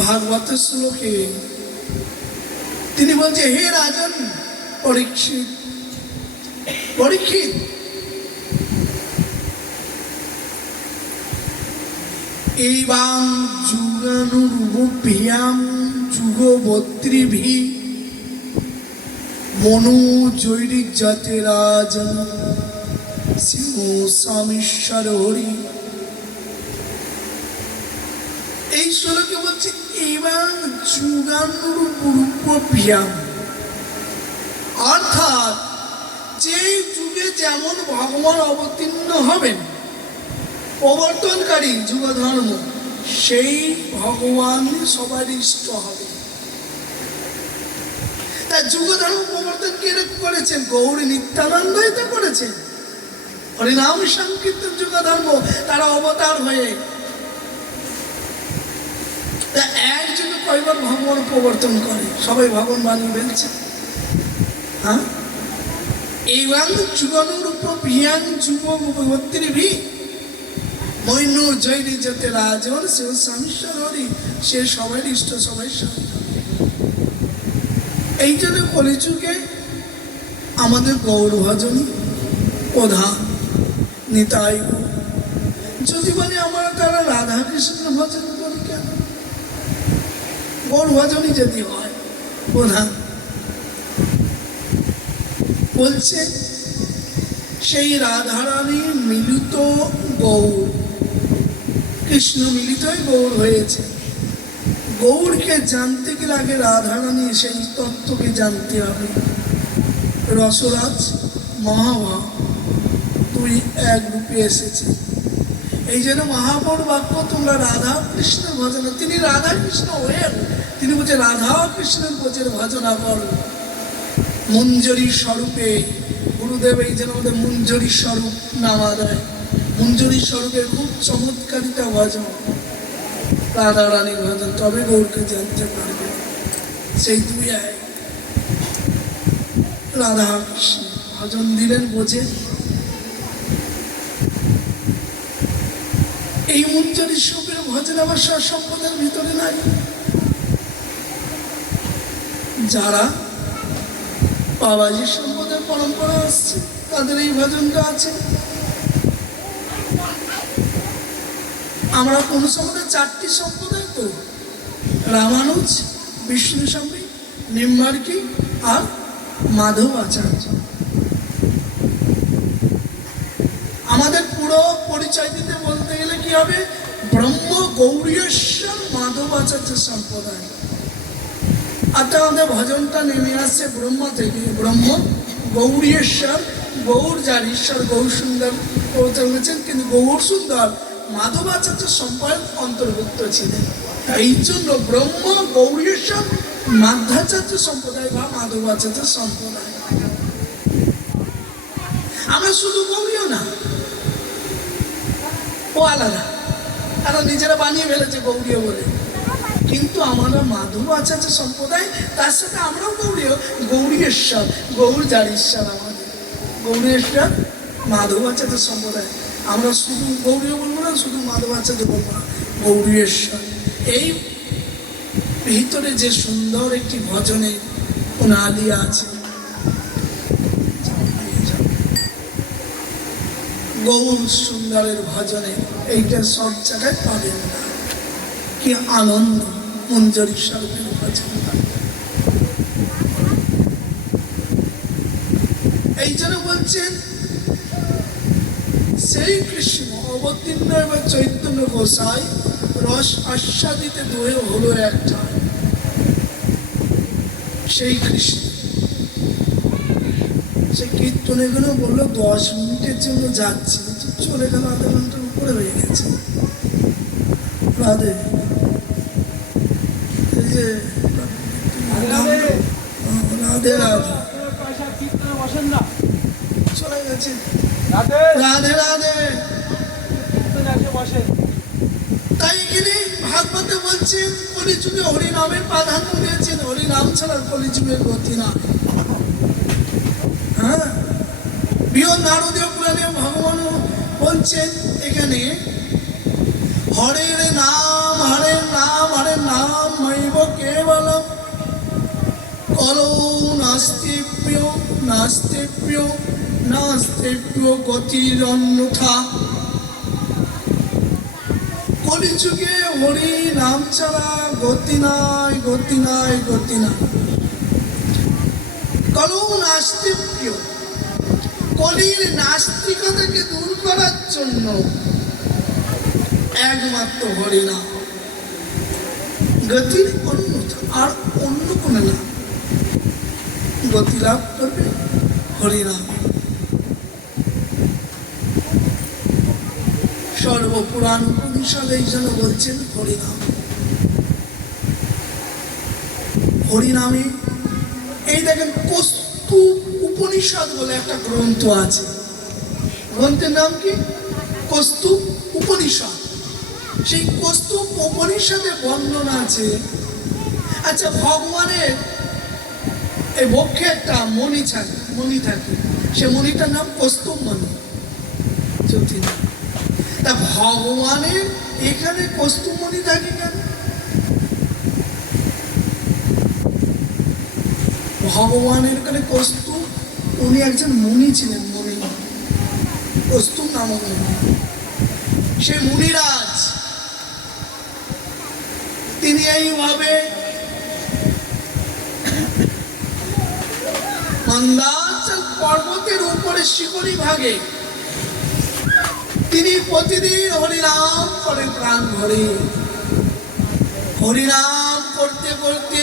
ভাগবত শ্লোকে তিনি বলছে, হে রাজন পরীক্ষিত, পরীক্ষিত এইবাং যুগানুরূপিয়াম যুগবত্রীভি মনু জৈরিক জাতে রাজন সিংহ স্বামীশ্বর হরি। এই শ্লোকে বলছে এবং যুগানুরূপিয়াম, অর্থাৎ যে যুগে যেমন ভগবান অবতীর্ণ হবেন প্রবর্তনকারী যুগ ধর্ম, সেই ভগবান সবার ইষ্ট হবে। তার যুগ ধর্ম প্রবর্তন কে করেছেন? গৌর নিত্যানন্দই তো করেছেন। হরিনাম সংকীর্তন যুগ ধর্ম, তারা অবতার হয়ে এক যুগে কয়বার ভগবান প্রবর্তন করে, সবাই ভগবান বাণী বলছে। হ্যাঁ, এইবার যুগানুরূপ ভিয়াং যুগবত্রীভি মৈনু জৈরি যেতে রাজন সে স্বামীশ্বর হরি, সে সবাই ইষ্ট, সবাই স্বামী। এই জন্য কলিযুগে আমাদের গৌর ভজনই প্রধান, নিতাই। যদি বলি আমরা তারা রাধা কৃষ্ণের ভজন করি কেন? গৌর ভজনই যদি হয় প্রধান। বলছে সেই রাধারানী মিলিত গৌর, কৃষ্ণ মিলিত গৌর হয়েছে। গৌরকে জানতে গেলে আগে রাধারানী সেই তত্ত্বকে জানতে হবে। রসরাজ মহাভাব দুই এক রূপে এসেছে। এই জন্য মহাপুর বাক্য তোমরা রাধা কৃষ্ণের ভজনা, তিনি রাধা কৃষ্ণ হয়ে তিনি বলছে রাধা কৃষ্ণের বোঝের ভজনা করো মঞ্জরি স্বরূপে। গুরুদেব এই জন্য আমাদের মঞ্জরি স্বরূপ নামা দেয়। মঞ্জরি স্বরূপের খুব চমৎকারিতা ভজন, রাধা রানীর ভজন, তবে গৌরকে জানতে পারবে। সেই দুই এক রাধা কৃষ্ণ ভজন দিলেন বোঝে। এই মঞ্জরি স্বরূপের ভজন আবার সম্প্রদায়ের ভিতরে নাই। যারা বাবাজি সম্প্রদায়ের পরম্পরা আসছে তাদের এই ভজনটা আছে। আমরা কোন সম্প্রদায়? চারটি সম্প্রদায় তো, রামানুজ, বিষ্ণু স্বামী, নিম্বার্কি আর মাধব আচার্য। আমাদের পুরো পরিচয় দিতে বলতে গেলে কি হবে? ব্রহ্ম গৌরীশ্বর মাধব আচার্য সম্প্রদায়। অর্থাৎ আমাদের ভজনটা নেমে আসছে ব্রহ্ম থেকে। ব্রহ্ম গৌরীশ্বর, গৌর যার ঈশ্বর গৌর সুন্দর বলেছেন, কিন্তু গৌর সুন্দর মাধব আচার্য সম্প্রদায়ের অন্তর্ভুক্ত ছিলেন। এই জন্য ব্রহ্ম গৌরীশ্বর মাধ্যাচার্য সম্প্রদায় বা মাধব আচার্য সম্প্রদায়। আমরা শুধু গৌরীয় না, ও আলাদা, তারা নিজেরা বানিয়ে ফেলেছে গৌরীয় বলে। কিন্তু আমরা মাধব আচার্য সম্প্রদায়, তার সাথে আমরাও গৌরীয়, গৌরীশ্বর, গৌর যার ঈশ্বর আমাদের গৌরীশ্বর মাধব আচার্য সম্প্রদায়। আমরা শুধু গৌরীয় বলবো না, শুধু মাধব আচার্য বলবো না, গৌরীশ্বর। এই ভিতরে যে সুন্দর একটি ভজনে প্রণালী আছে, গৌর সুন্দরের ভজনে, এইটা সব জায়গায় পাবেন না। কি আনন্দ মঞ্জরি স্বরূপের ভজন। এই জন্য বলছেন সেই কৃষ্ণ অবতীর্ণ এবং চৈতন্য গোসাই রস আস্বাদিতে দুয়ে হলো একটা। সেই কৃষ্ণ সে কীর্তনের জন্য বললো 10 মিনিটের জন্য যাচ্ছি, চলে গেল, আধা ঘন্টার উপরে হয়ে গেছে। রাধে, এই যে রাধে রাধে চলে গেছে। রাধে রাধে। তাই এখানে ভাগবতে বলছেন কলিযুগে হরিনামের প্রাধান্য দিয়েছেন, হরিনাম ছাড়া কলিযুগের গতি না। হ্যাঁ, বৃহৎ নারদীয় পুরাণে ভগবান বলছেন এখানে হরের নাম হরের নাম হরের নাম মৈব কেবলম কলো নাস্তিপ্য নাস্তিপ্য নাস্তিপ্য গতির অন্যথা। কলিযুগে হরি নাম ছাড়া গতি নাই, গতি নাই, গতি নাই। কলো নাস্তিপ্য, কলির নাস্তিকতাকে দূর করার জন্য একমাত্র হরিনাম, গতির অন্যথা আর অন্য কোনো নাম গতি লাভ করবে হরিনাম। সর্বপুরাণ উপনিষদ এই জন্য বলছেন হরিনাম। হরিনামে এই দেখেন কস্তুভ উপনিষদ বলে একটা গ্রন্থ আছে, গ্রন্থের নাম কি? কস্তুভ উপনিষদ। সেই কস্তুভ উপনিষদে বর্ণনা আছে। আচ্ছা, ভগবানের এই বক্ষে একটা মণি থাকে, সে মণিটার নাম কস্তুভ মণি। তা ভগবানের এখানে কস্তুভ মণি থাকে কেন? ভগবানের এখানে কস্তুভ, উনি একজন মুনি ছিলেন, মুনি, কস্তুভ নামক মুনি। সে মুনিরাজ, তিনি এইভাবে মন্দাচল পর্বতের উপরে শিকড়ি ভাগে তিনি প্রতিদিন হরিনাম করে প্রাণ ভরে। হরিনাম করতে করতে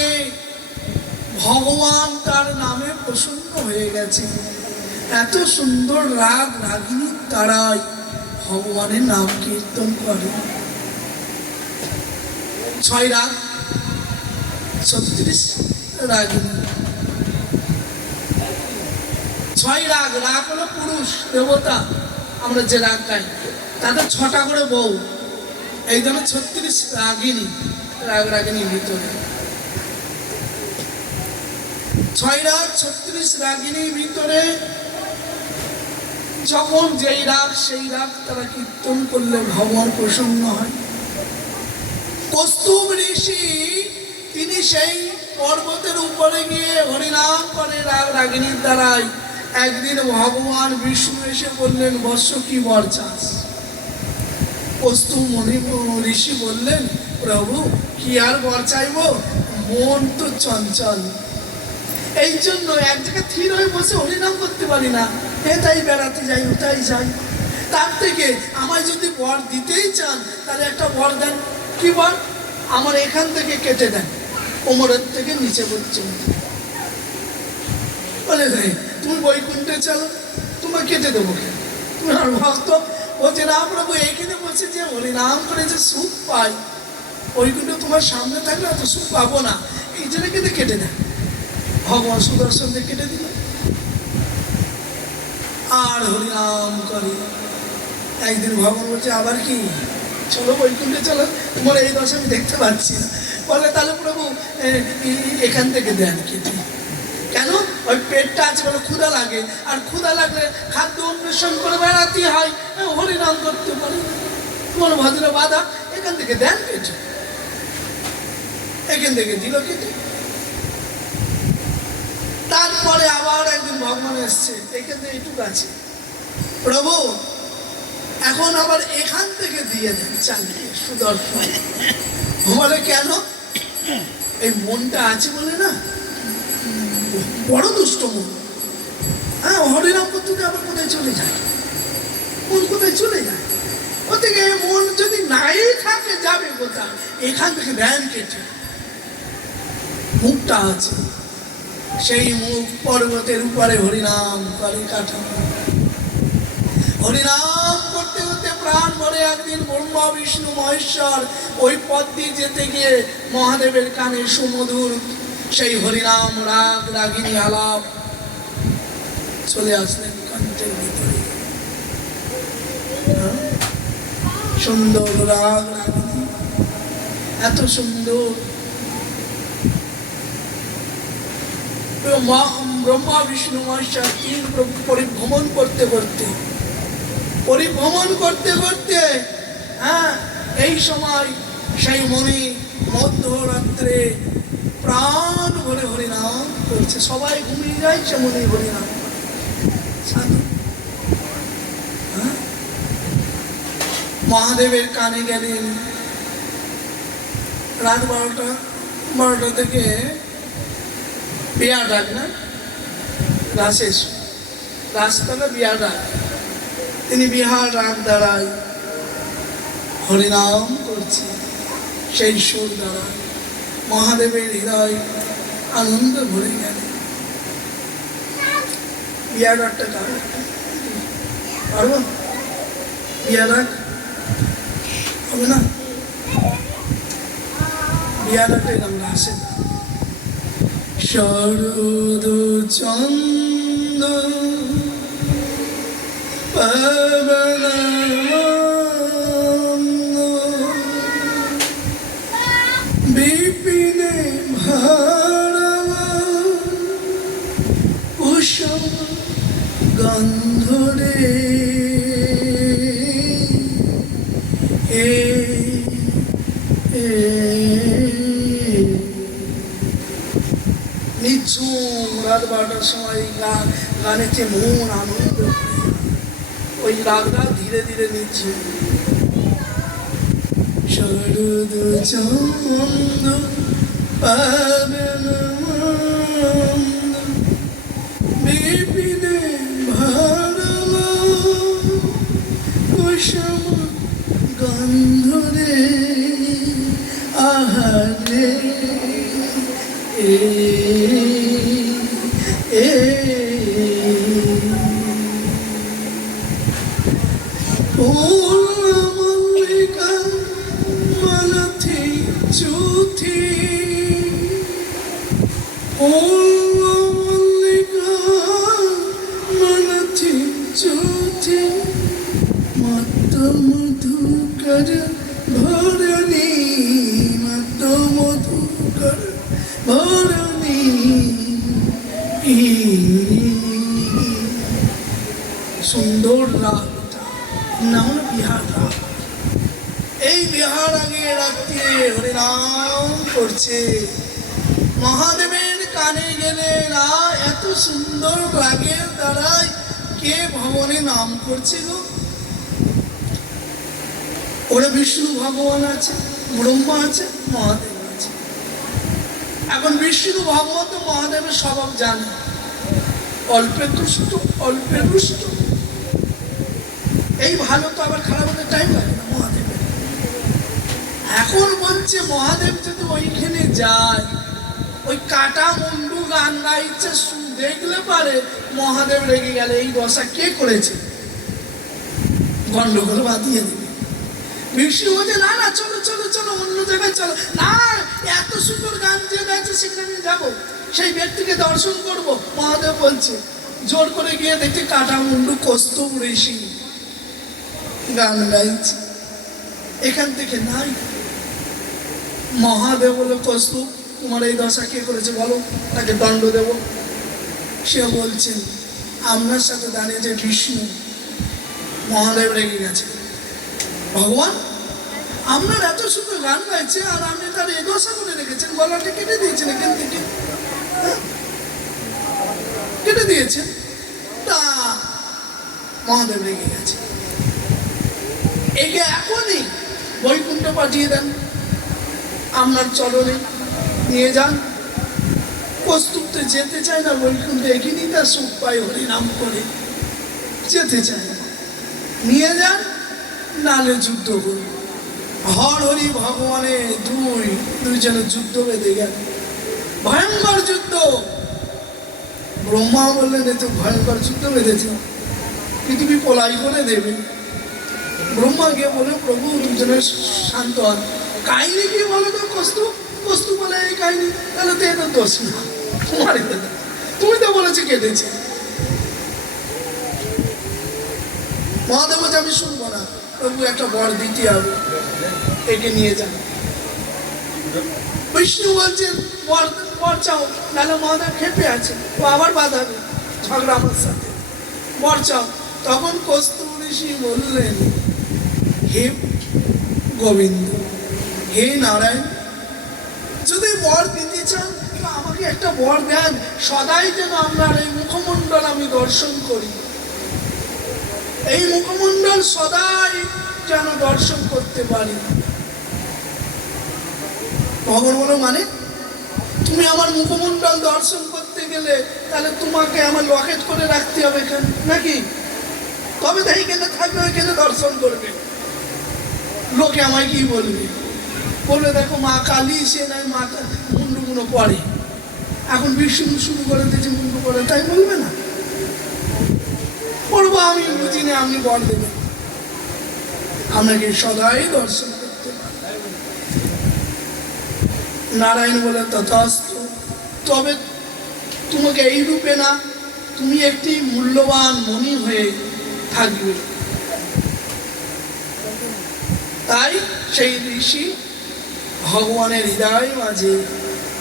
ভগবান তার নামে প্রসন্ন হয়ে গেছে। এত সুন্দর রাগ রাগিনীর দ্বারাই ভগবানের নাম কীর্তন করে। 6 রাগ 36 রাগিনী। 6 রাগ, রাগ হলো পুরুষ দেবতা, আমরা যে রাগ গাই তাদের 6টা করে বউ, এই ধরনের 36 রাগিনী, রাগ রাগিনীর ভিতরে 6 রাগ 36 রাগিনীর ভিতরে যখন যেই রাগ সেই রাগ তারা কীর্তন করলে ভগবান প্রসন্ন হয়। কস্তুভ ঋষি তিনি সেই পর্বতের উপরে গিয়ে হরিনাম করে রাগ রাগিনীর দ্বারাই। একদিন ভগবান বিষ্ণু এসে বললেন, বৎস কি বর চাস? কস্তুভ ঋষি বললেন, প্রভু কি আর বর চাইব, মন তো চঞ্চল, এই জন্য এক জায়গায় স্থির হয়ে বসে হরিনাম করতে পারি না, এটাই বেড়াতে যাই ওটাই যাই। তার থেকে আমায় যদি বর দিতেই চান তাহলে একটা বর দেন। কি বর? আমার এখান থেকে কেটে দেন, কোমরের থেকে নিচে পর্যন্ত। বলে ভাই তুমি বৈকুণ্ঠে চলো, তোমায় কেটে দেবো কেন? তুমি আর ভক্ত বলছে না প্রভু, এইখানে বসে যে হরিনাম করে যে সুখ পাই, বৈকুণ্ঠ তোমার সামনে থাকলে অত সুখ পাবো না, এই জন্য কেটে কেটে দেন। ভগবান সুদর্শন দিয়ে কেটে দিল আর হরিনাম করে। একদিন ভগবান বলছে, আবার কি, চলো বৈকুণ্ঠে চলো, তোমার এই দশা আমি দেখতে পাচ্ছি না। বলে তাহলে প্রভু এখান থেকে দেন কেটে। কেন? ওই পেটটা আছে বলে ক্ষুধা লাগে, আর ক্ষুধা লাগলে খাদ্য অন্বেষণ করে বেড়াতে হয়, হরিনাম করতে পারি না। তোমার ভদ্র বাধা, এখান থেকে দেন কেটে। এখান থেকে দিল কেটে। তারপরে আবার একদিন ভগবান এসছে, এখান থেকে এইটুকু আছে, প্রভু এখন আবার এখান থেকে দিয়ে দেন চালিয়ে সুদর্শন। বলে কেন? এই মনটা আছে বলে না, বড় দুষ্ট মন। হ্যাঁ, হরিনাম করতে আবার কোথায় চলে যায়, মন কোথায় চলে যায়। ও থেকে মন যদি নাই থাকে যাবে কোথায়? এখান থেকে দেন কেটে। মুখটা আছে, সেই মুখ পর্বতের উপরে হরিনাম করে কাটানো। হরিনাম করতে করতে প্রাণ ভরে একদিন ব্রহ্মা বিষ্ণু মহেশ্বর ওই পথ দিয়ে যেতে গিয়ে মহাদেবের কানে সুমধুর সেই হরিনাম রাগ রাগিনী আলাপ চলে আসলেন কণ্ঠের ভিতরে। সুন্দর রাগ রাগিনী, এত সুন্দর। ব্রহ্মা বিষ্ণু মহেশ্বর তিন পরিভ্রমণ করতে করতে এই সময় সেই মণি মধ্যরাত্রে প্রাণ ভরে হরিনাম করছে। সবাই ঘুমিয়ে যায়, সে মণি হরিনাম সাধু। মহাদেবের কানে গেলেন রাত 12টা থেকে বিয়ার ডাক, না রাস্তাটা বিয়ার ডাক। তিনি বিহার রাগ দ্বারায় হরিনাম করছে, সেই সুর দ্বারা মহাদেবের হৃদয় আনন্দ ভরে গেল। বিয়ার ডাকটা কার পারবো? বিয়ার ডাক হবে না? বিয়ার ডাকটা আমরা আসে না। শরদ চন্দ্র পবন বিপিনে ভাড়া কুসুম গন্ধরে নিঝুম রাত 12টার সময় গানেতে মন আনন্দ, ওই রাগটা ধীরে ধীরে নিঝুম। শরদ চন্দ্র পাবন বিপিনে ভাড়া কুসুম গন্ধরে আহারে মল্লিকা মালথি চুথি মল্লিকা মালথি চুথি মত মধুকর ভরণী মত মধুকর ভরণী। সুন্দর রাগটা নাম হলো বিহার রাগ। এই বিহার আগে রাত্রে হরিনাম করছে। মহাদেবের কানে গেলে না এত সুন্দর রাগের দ্বারাই কে ভবনে নাম করছে গো? ওরা বিষ্ণু ভগবান আছে, ব্রহ্মা আছে, মহাদেব আছে। এখন বিষ্ণু ভগবান তো মহাদেবের স্বভাব জানে, অল্পে দুষ্ট অল্পে দুষ্ট। এই ভালো তো আবার খারাপ হতে টাইম লাগে না মহাদেবের। এখন বলছে মহাদেব যদি ওইখানে যায়, ওই কাটা মুন্ডু গান গাইছে দেখলে পারে মহাদেব রেগে গেলে এই দশা কে করেছে, গন্ডগোল বাঁধিয়ে দেবে। বিষ্ণু বলছে না না চলো চলো চলো অন্য জায়গায় চলো। না, এত সুন্দর গান যে গাইছে সেখানে আমি যাবো, সেই ব্যক্তিকে দর্শন করব। মহাদেব বলছে, জোর করে গিয়ে দেখতে কাটা মুন্ডু কৌস্তুভ ঋষি গান গাইছে, এখান থেকে নাই। মহাদেব বলে, কৌস্তুভ তোমার এই দশা কে করেছে বলো, তাকে দণ্ড দেব। সে বলছেন আপনার সাথে দাঁড়িয়ে যে বিষ্ণু। মহাদেব রেগে গেছে, ভগবান আপনার এত সুন্দর গান গাইছে আর আপনি তার এ দশা করে রেখেছেন, গলাটা কেটে দিয়েছেন এখান থেকে, কেটে দিয়েছেন। তা মহাদেব রেগে গেছে, একে এখনই বৈকুণ্ঠ পাঠিয়ে দেন, আপনার চরণে নিয়ে যান। কৌস্তুভ তো যেতে চায় না বৈকুণ্ঠে, এখানেই তার সুখ পায় হরিনাম করে, যেতে চায় না। নিয়ে যান, নালে যুদ্ধ করুন। হর হরি ভগবানের দুইজনের যুদ্ধ বেঁধে গেল, ভয়ঙ্কর যুদ্ধ। ব্রহ্মা বললেন এ তো ভয়ঙ্কর যুদ্ধ বেঁধেছে, পৃথিবী পলাই করে দেবে। ব্রহ্মা গিয়ে বলে প্রভু দুজনের শান্ত হন, কাহিনী কি বলো তো? কস্তু কস্তু বলে এই কাহিনী, তাহলে তো এটা দোষ না তোমার, তুমি তো বলেছে কেটেছে। মহাদেব বলছে আমি শুনবো না, প্রভু একটা বর দিতে হবে, একে নিয়ে যান। বিষ্ণু বলছেন বর বর চাও, নাহলে মহাদেব খেপে আছে, ও আবার বাঁধাবে ঝগড়া আমার সাথে, বর চাও। তখন কস্তু ঋষি বললেন হে গোবিন্দ, হে নারায়ণ, যদি বর দিতে চান তো আমাকে একটা বর দেন, সদাই যেন আপনার এই মুখমণ্ডল আমি দর্শন করি, এই মুখমণ্ডল সদাই যেন দর্শন করতে পারি। ভগবান বলো মানে তুমি আমার মুখমণ্ডল দর্শন করতে গেলে তাহলে তোমাকে আমার লকেট করে রাখতে হবে এখানে নাকি? তবে তো এইখানে থাকবে, ওইখানে দর্শন করবে, লোকে আমায় কি বলবে? বলবে দেখো মা কালী, সে নাই মাথা মুন্ডুগুলো পড়ে, এখন বিষ্ণু শুরু করে দিয়েছে মুন্ডু পড়ে, তাই বলবে না? পড়বো আমি বুঝি না, আপনি বর দেবেন, আপনাকে সদাই দর্শন করতে পারে। নারায়ণ বলে তথাস্তু, তবে তোমাকে এই রূপে না, তুমি একটি মূল্যবান মণি হয়ে থাকবে। তাই সেই ঋষি ভগবানের হৃদয় মাঝে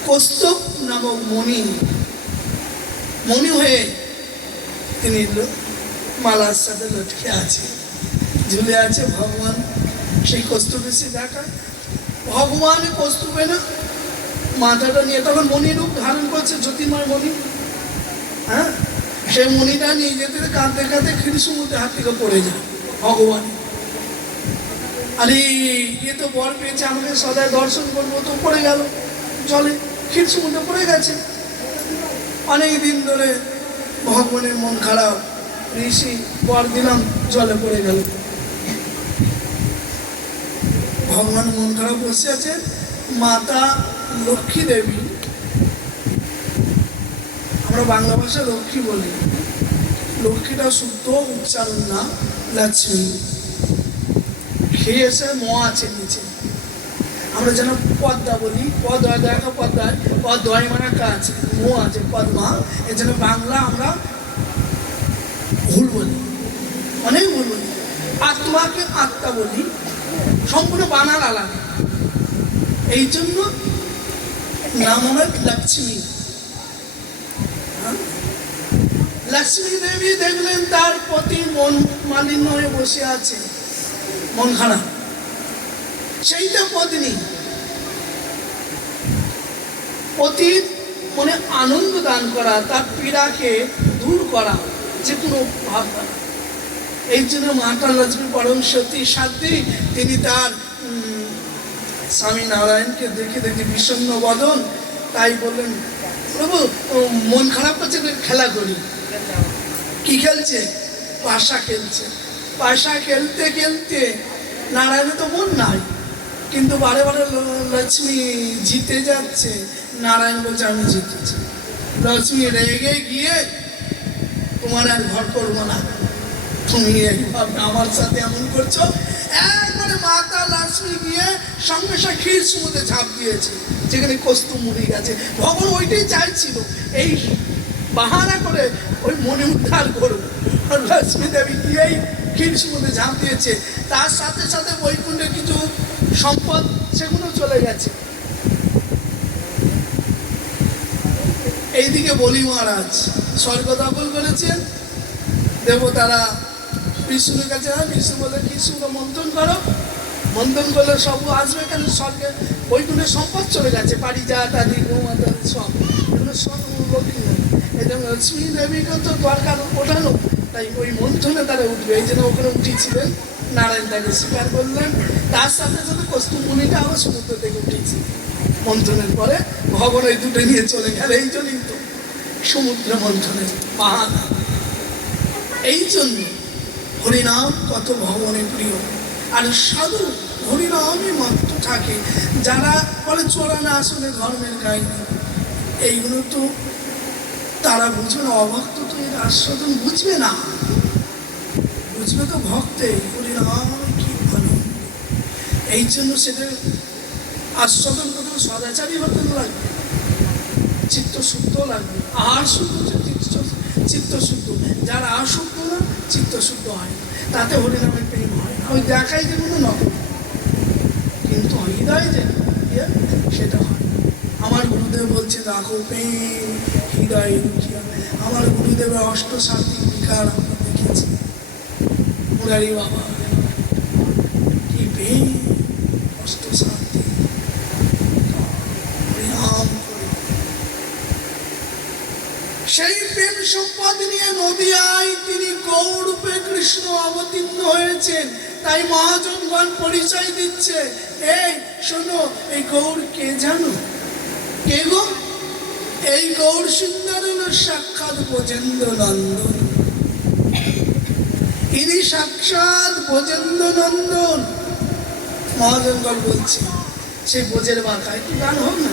কৌস্তব নামক মণি হয়ে তিনি মালার সাথে লটকে আছে, ঝুলে আছে। ভগবান সেই কৌস্তব ঋষি দেখায়, ভগবান কৌস্তবে না মাথাটা নিয়ে তখন মণি রূপ ধারণ করছে, জ্যোতির্ময় মণি। হ্যাঁ, সেই মণিটা নিয়ে যেতে কাঁদতে কাঁদতে ক্ষীর সমুদ্রের হাত থেকে পড়ে যায় ভগবান। আরে এ তো বর পেয়েছে, আমাকে সদাই দর্শন করবো, তো পড়ে গেল জলে, ক্ষীর সমুদ্রে পড়ে গেছে। অনেক দিন ধরে ভগবানের মন খারাপ, ঋষি বর দিলাম, জলে পড়ে গেল। ভগবান মন খারাপ বসে আছে। মাতা লক্ষ্মী দেবী, আমরা বাংলা ভাষায় লক্ষ্মী বলি, লক্ষ্মীটা শুদ্ধ উচ্চারণ না, লক্ষ্মী। খেয়েছে ম আছে নিচে, আমরা যেন পদ্মা বলি, পদ্মা দেখা পদ্মায় পদ্ময় মানে কাজ মো আছে পদ্মা, এর জন্য বাংলা আমরা ভুল বলি, অনেক ভুল বলি। আত্মাকে আত্মা বলি, সম্পূর্ণ বানাল আলাদা, এই জন্য নাম হবে লক্ষ্মী। লক্ষ্মী দেবী দেখলেন তার প্রতি মন মালিন্য হয়ে বসে আছে, মন খারাপ। সেইটা পত্নী অতীত মনে আনন্দ দান করা, তার পীড়াকে দূর করা, যে কোনো ভাবনা। এই জন্য মাতা লক্ষ্মী পরম সতী সাধ্বী, তিনি তার স্বামী নারায়ণকে দেখে দেখে বিষণ্ণ বদন, তাই বললেন প্রভু মন খারাপ করছে, খেলা করি। কি খেলছে? পাশা খেলছে। পাশা খেলতে খেলতে নারায়ণের তো মন নাই, কিন্তু বারে বারে লক্ষ্মী জিতে যাচ্ছে, নারায়ণ বলছে আমি জিতেছি। লক্ষ্মী রেগে গিয়ে তোমার আর ঘর করবো না, তুমি এইভাবে আমার সাথে এমন করছো। একবারে মাতা লক্ষ্মী গিয়ে সঙ্গে সঙ্গে ক্ষীর সমুদ্রে ঝাঁপ দিয়েছে, যেখানে কৌস্তব মরে গেছে। ভগবান ওইটাই চাইছিল, এই বাহানা করে ওই মনে উদ্ধার করবো। লক্ষ্মী দেবী গিয়েই ক্ষীর সমুদ্রে ঝাঁপ দিয়েছে, তার সাথে সাথে বৈকুণ্ঠের কিছু সম্পদ সেগুলো চলে গেছে। এইদিকে বলি মহারাজ স্বর্গ দখল করেছেন, দেবতারা বিষ্ণুর কাছে, বিষ্ণু বলে কৃষ্ণকে মন্থন করো, মন্থন করলে সব আসবে, কেন স্বর্গে বৈকুণ্ঠের সম্পদ চলে গেছে, পারিজাত আদি গোমাতা সব, এগুলো সব লক্ষ্মী। এই জন্য লক্ষ্মী দেবীকে তো দরকার ওঠানো, তাই ওই মন্থনে তারা উঠবে, এই জন্য ওখানে উঠেছিলেন। নারায়ণ তাকে স্বীকার করলেন, তার সাথে সাথে কৌস্তব মুনিটা আবার সমুদ্র থেকে উঠেছে। মন্থনের পরে ভগবান ওই দুটো নিয়ে চলে গেল, এই জন্যই তো সমুদ্র মন্থনের বাহানা। এই জন্য হরিনাম কত ভগবানের প্রিয়। আর সাধু হরিনামই মাত্র থাকে, যারা বলে চোরানা আসলে ধর্মের কাহিনী, এইগুলো তো তারা বুঝবে না, অভক্ত তো এর আস্বাদন বুঝবে না, বুঝবে তো ভক্তে হরিনাম কি ভালো। এই জন্য সেটা আস্বাদন করতে সদাচারী হতে লাগবে, চিত্তশুদ্ধ লাগবে। আহার শুদ্ধ চিত্তশুদ্ধ, যার আশুদ্ধ না চিত্তশুদ্ধ হয় না, তাতে হরিনামের প্রেম হয় না। ওই দেখাই যেগুলো নকল, কিন্তু হৃদয় যে সেটা হয়। আমার গুরুদেব বলছে রাখো প্রেম হৃদয় রুখিয়া। আমার গুরুদেবের অষ্টসাত্ত্বিক বিকার আমরা দেখেছি। মুরারি বাবা কি প্রেম, অষ্টসাত্ত্বিক হরিনাম করে। সেই প্রেম সম্পদ নিয়ে নদিয়ায় তিনি গৌরূপে কৃষ্ণ অবতীর্ণ হয়েছেন। তাই মহাজনগণ পরিচয় দিচ্ছে, এই শোনো, এই গৌর কে জানো? কে গো? এই গৌর সুন্দর হল সাক্ষাৎ ব্রজেন্দ্র নন্দন। ইনি সাক্ষাৎ ব্রজেন্দ্র নন্দন। মহাজনগণ বলছে সেই ব্রজের বাঁকা, একটু গান হোক না।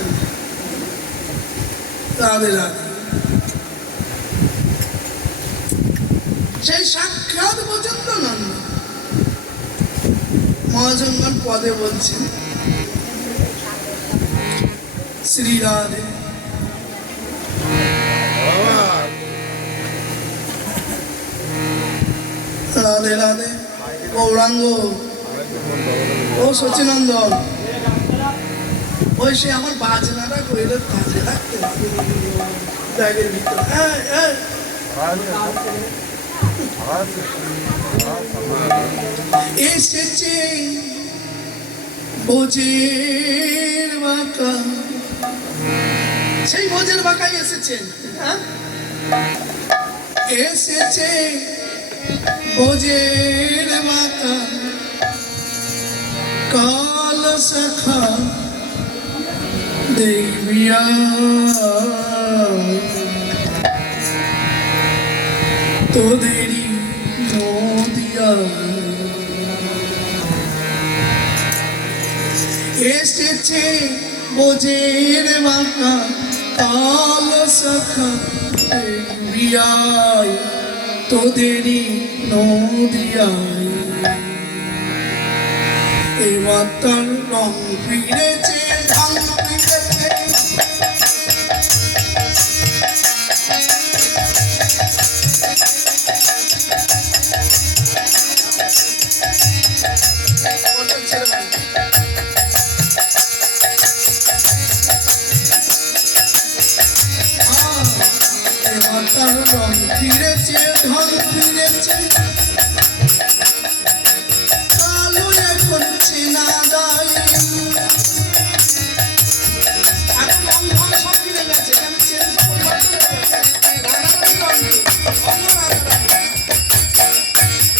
রাধে রাধে। সেই সাক্ষাৎ ব্রজেন্দ্র নন্দন মহাজনগণ পদে বলছেন শ্রী রাধে। রাধে রাধে। গৌরাঙ্গ ও সচিনন্দন, ওই সে আমার বাজনাটা কইলে কাজে রাখতে ব্যাগের ভিতরে। এসেছে বোঝের বাঁকা, সেই বোঝের বাঁকায় এসেছেন। এসেছে বোঝের বাঁকা কাল সখা দেবিয়া, তোদেরই নদিয়া। এসেছে বোঝের বাঁকা কাল সখা দেবিয়ায়, তোদেরই নদিয়ায়। এবার তার রং ফিরেছে, ঢং ফিরেছে, এবার তার রং ফিরেছে, ঢং ফিরেছে, কালো এখন চেনা দায়। এখন রং ঢং সব ফিরে গেছে, কেন চেঞ্জ পরিবর্তন হয়ে গেছে।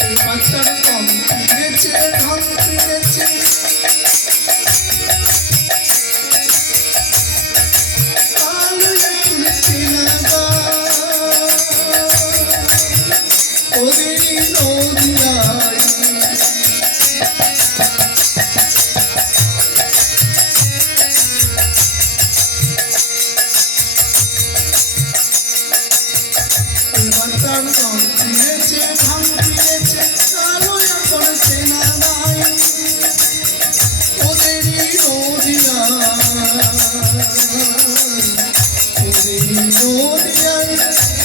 এবার তার রং ফিরেছে, ঢং ফিরেছে, কালো এখন চেনা দায়, তোদেরই নদিয়ায়। এবার তার রং ফিরেছে, ঢং ফিরেছে, কালো এখন চেনা দায়, তোদেরই নদিয়ায়, তোদেরই নদিয়ায়,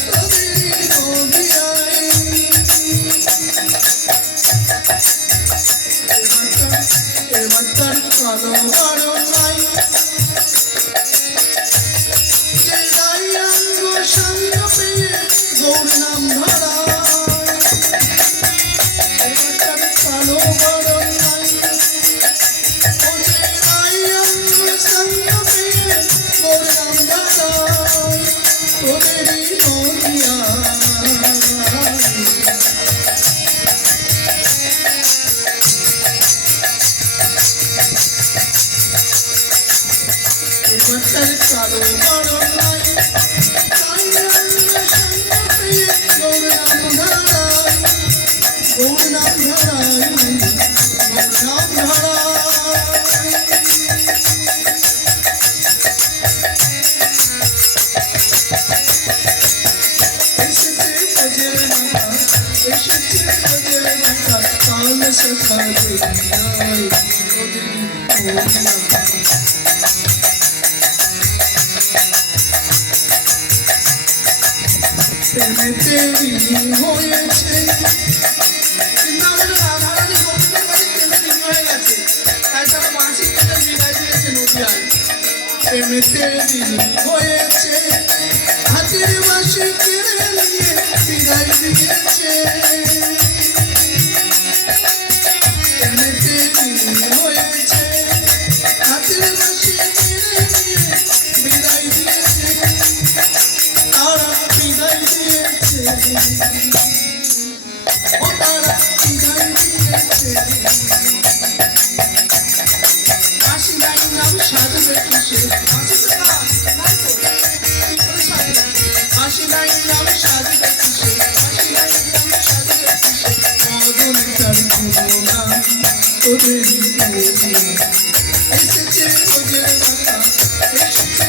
তোদেরই নদিয়ায়। এবার তার কালো বড় নাই, যে রায়াঙ্গ সঙ্গ পেয়ে গৌর নাম ধরায়। এবার তার কালো বড় নাই, ও যে রায়াঙ্গ সঙ্গ পেয়ে গৌর নাম ধরায়, তোদেরই নদিয়ায়। এবার তার কালো বড় নাই, রায়াঙ্গ সঙ্গ পেয়ে গৌর নাম ধরায়, গৌর নাম ধরায়, গৌর নাম ধরায়। সখা দেখিয়াই তোদেরি মরিয়া প্রেমেতে বিলীন হয়েছে কিন্তু আমাদের রাধারানী গোবিন্দের কাছে প্রেমে বিলীন হয়ে গেছে তাই তারা বাঁশি কেটে বিদায় দিয়েছে নদিয়ায় প্রেমেতে বিলীন হয়েছে হাতের বাঁশি কেড়ে নিয়ে বিদায় দিয়েছে প্রেমেতে বিলীন হয়েছে হাতের বাঁশি কেড়ে নিয়ে বিদায় দিয়েছে তারা বিদায় দিয়েছে ও তারা বিদায় দিয়েছে হাসি নাই নাম সাজবে কিসে হাসি নাই নাম সাজবে কিসে হাসি নাই নাম সাজবে কিসে মদন তার গুণগান তোদেরই মরিয়া এসেছে ওজের মাথা এসেছে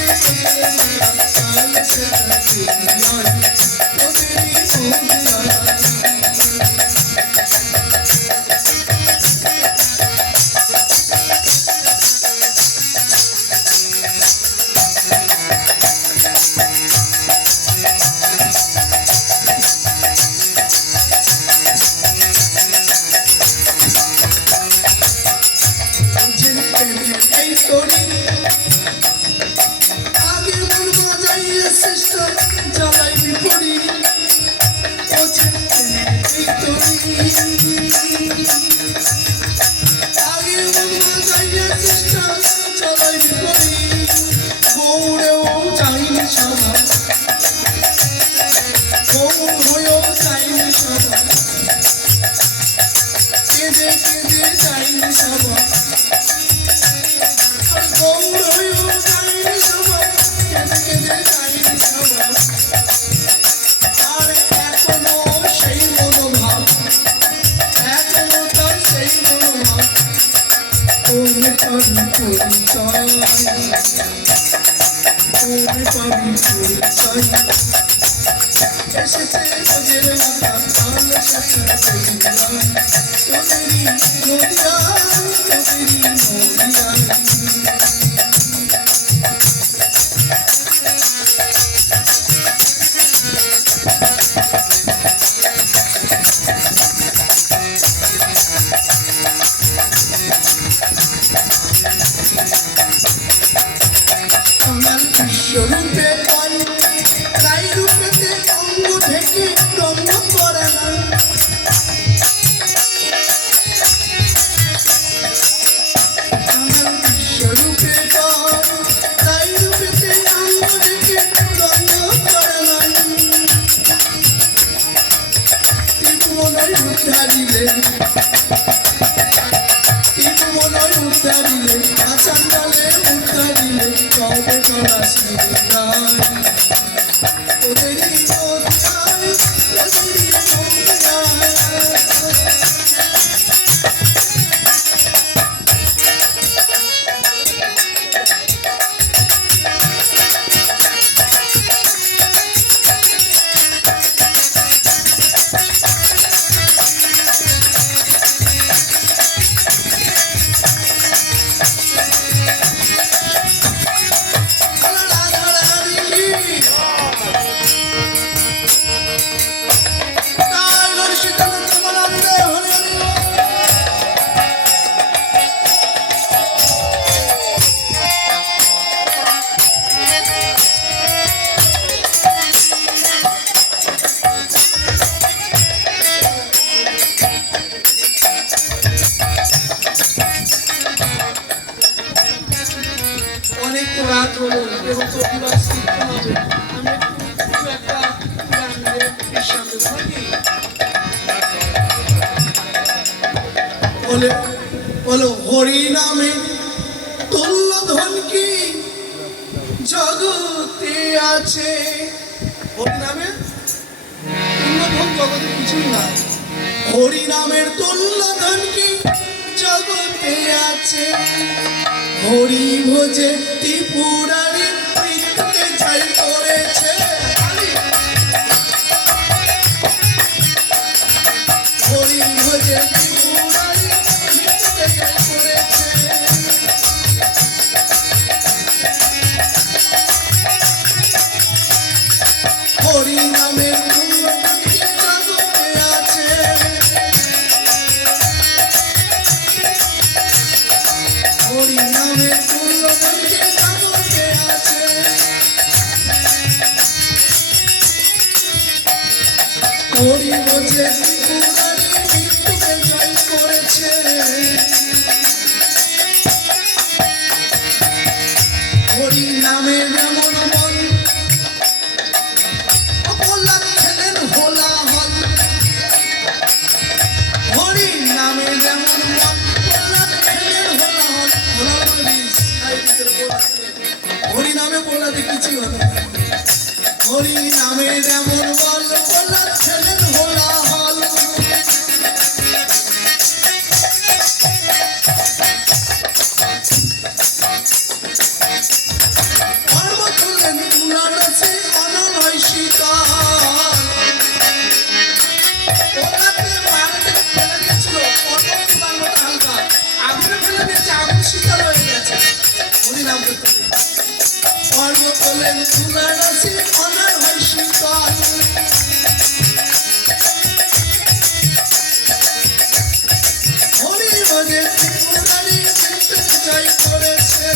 ওজের মাথা কাল সেটা দেখিয়াই তোদেরই মরিয়া বিশ্বরূপে পাই তাই রূপেতে অঙ্গ থেকে রঙ্গ করে না বিশ্বরূপে পাই তাই রূপেতে অঙ্গ থেকে রঙ্গ করে না ত্রিভুবনয় উদ্ধারিলে ত্রিভুবনয় উদ্ধারিলে আচান্ডালে উদ্ধারিলে কবে করা শ্রীরায় তোদেরই মরিয়ায় তোদেরই মরিয়ায় অনেক তো রাত হলো এবং প্রতিবার শিখতে হবে আমি একটু একটা গান গেয়ে বিশ্রাম দেবো নাকি বলে বলো হরি নামে তুল্য ধন কি জগতে আছে হরি নামে তুল্য ধন জগতে কিছুই নাই হরি নামের তুল্য ধন কি জগতে আছে হরি ভোজে ত্রিপুরারি মৃত্যুকে জয় করেছে হরি ভোজে ত্রিপুরারি নামের মূল্যবানকে জগতে আছে। হরি নামের মূল্যবানকে জগতে আছে। হরি বোঝে ত্রিপুরারি মৃত্যুকে জয় করেছে। হরি নামে যেমন মন প্রহ্লাদ খেলেন হোলা হল। হরি নামে যেমন মন প্রহ্লাদ খেলেন হোলা হল। হোলা মানে হরি নামে প্রহ্লাদে কিছুই হলো না। হরি নামে যেমন বল প্রহ্লাদ খেলেন হোলা হল। পর্বত হলেন তুলারসে অনলয় শীতল। প্রহ্লাদকে মারতে ফেলে দিয়েছিল পর্বত তুলার মতো হালকা, আগুনে ফেলে দিয়েছে, আগুন শীতল হয়ে গেছে। হরি নাম করতে পর্বত হলেন তুলারসে অনলয় শীতল। হরি ভজে ত্রিপুরারি মৃত্যুকে জয় করেছে।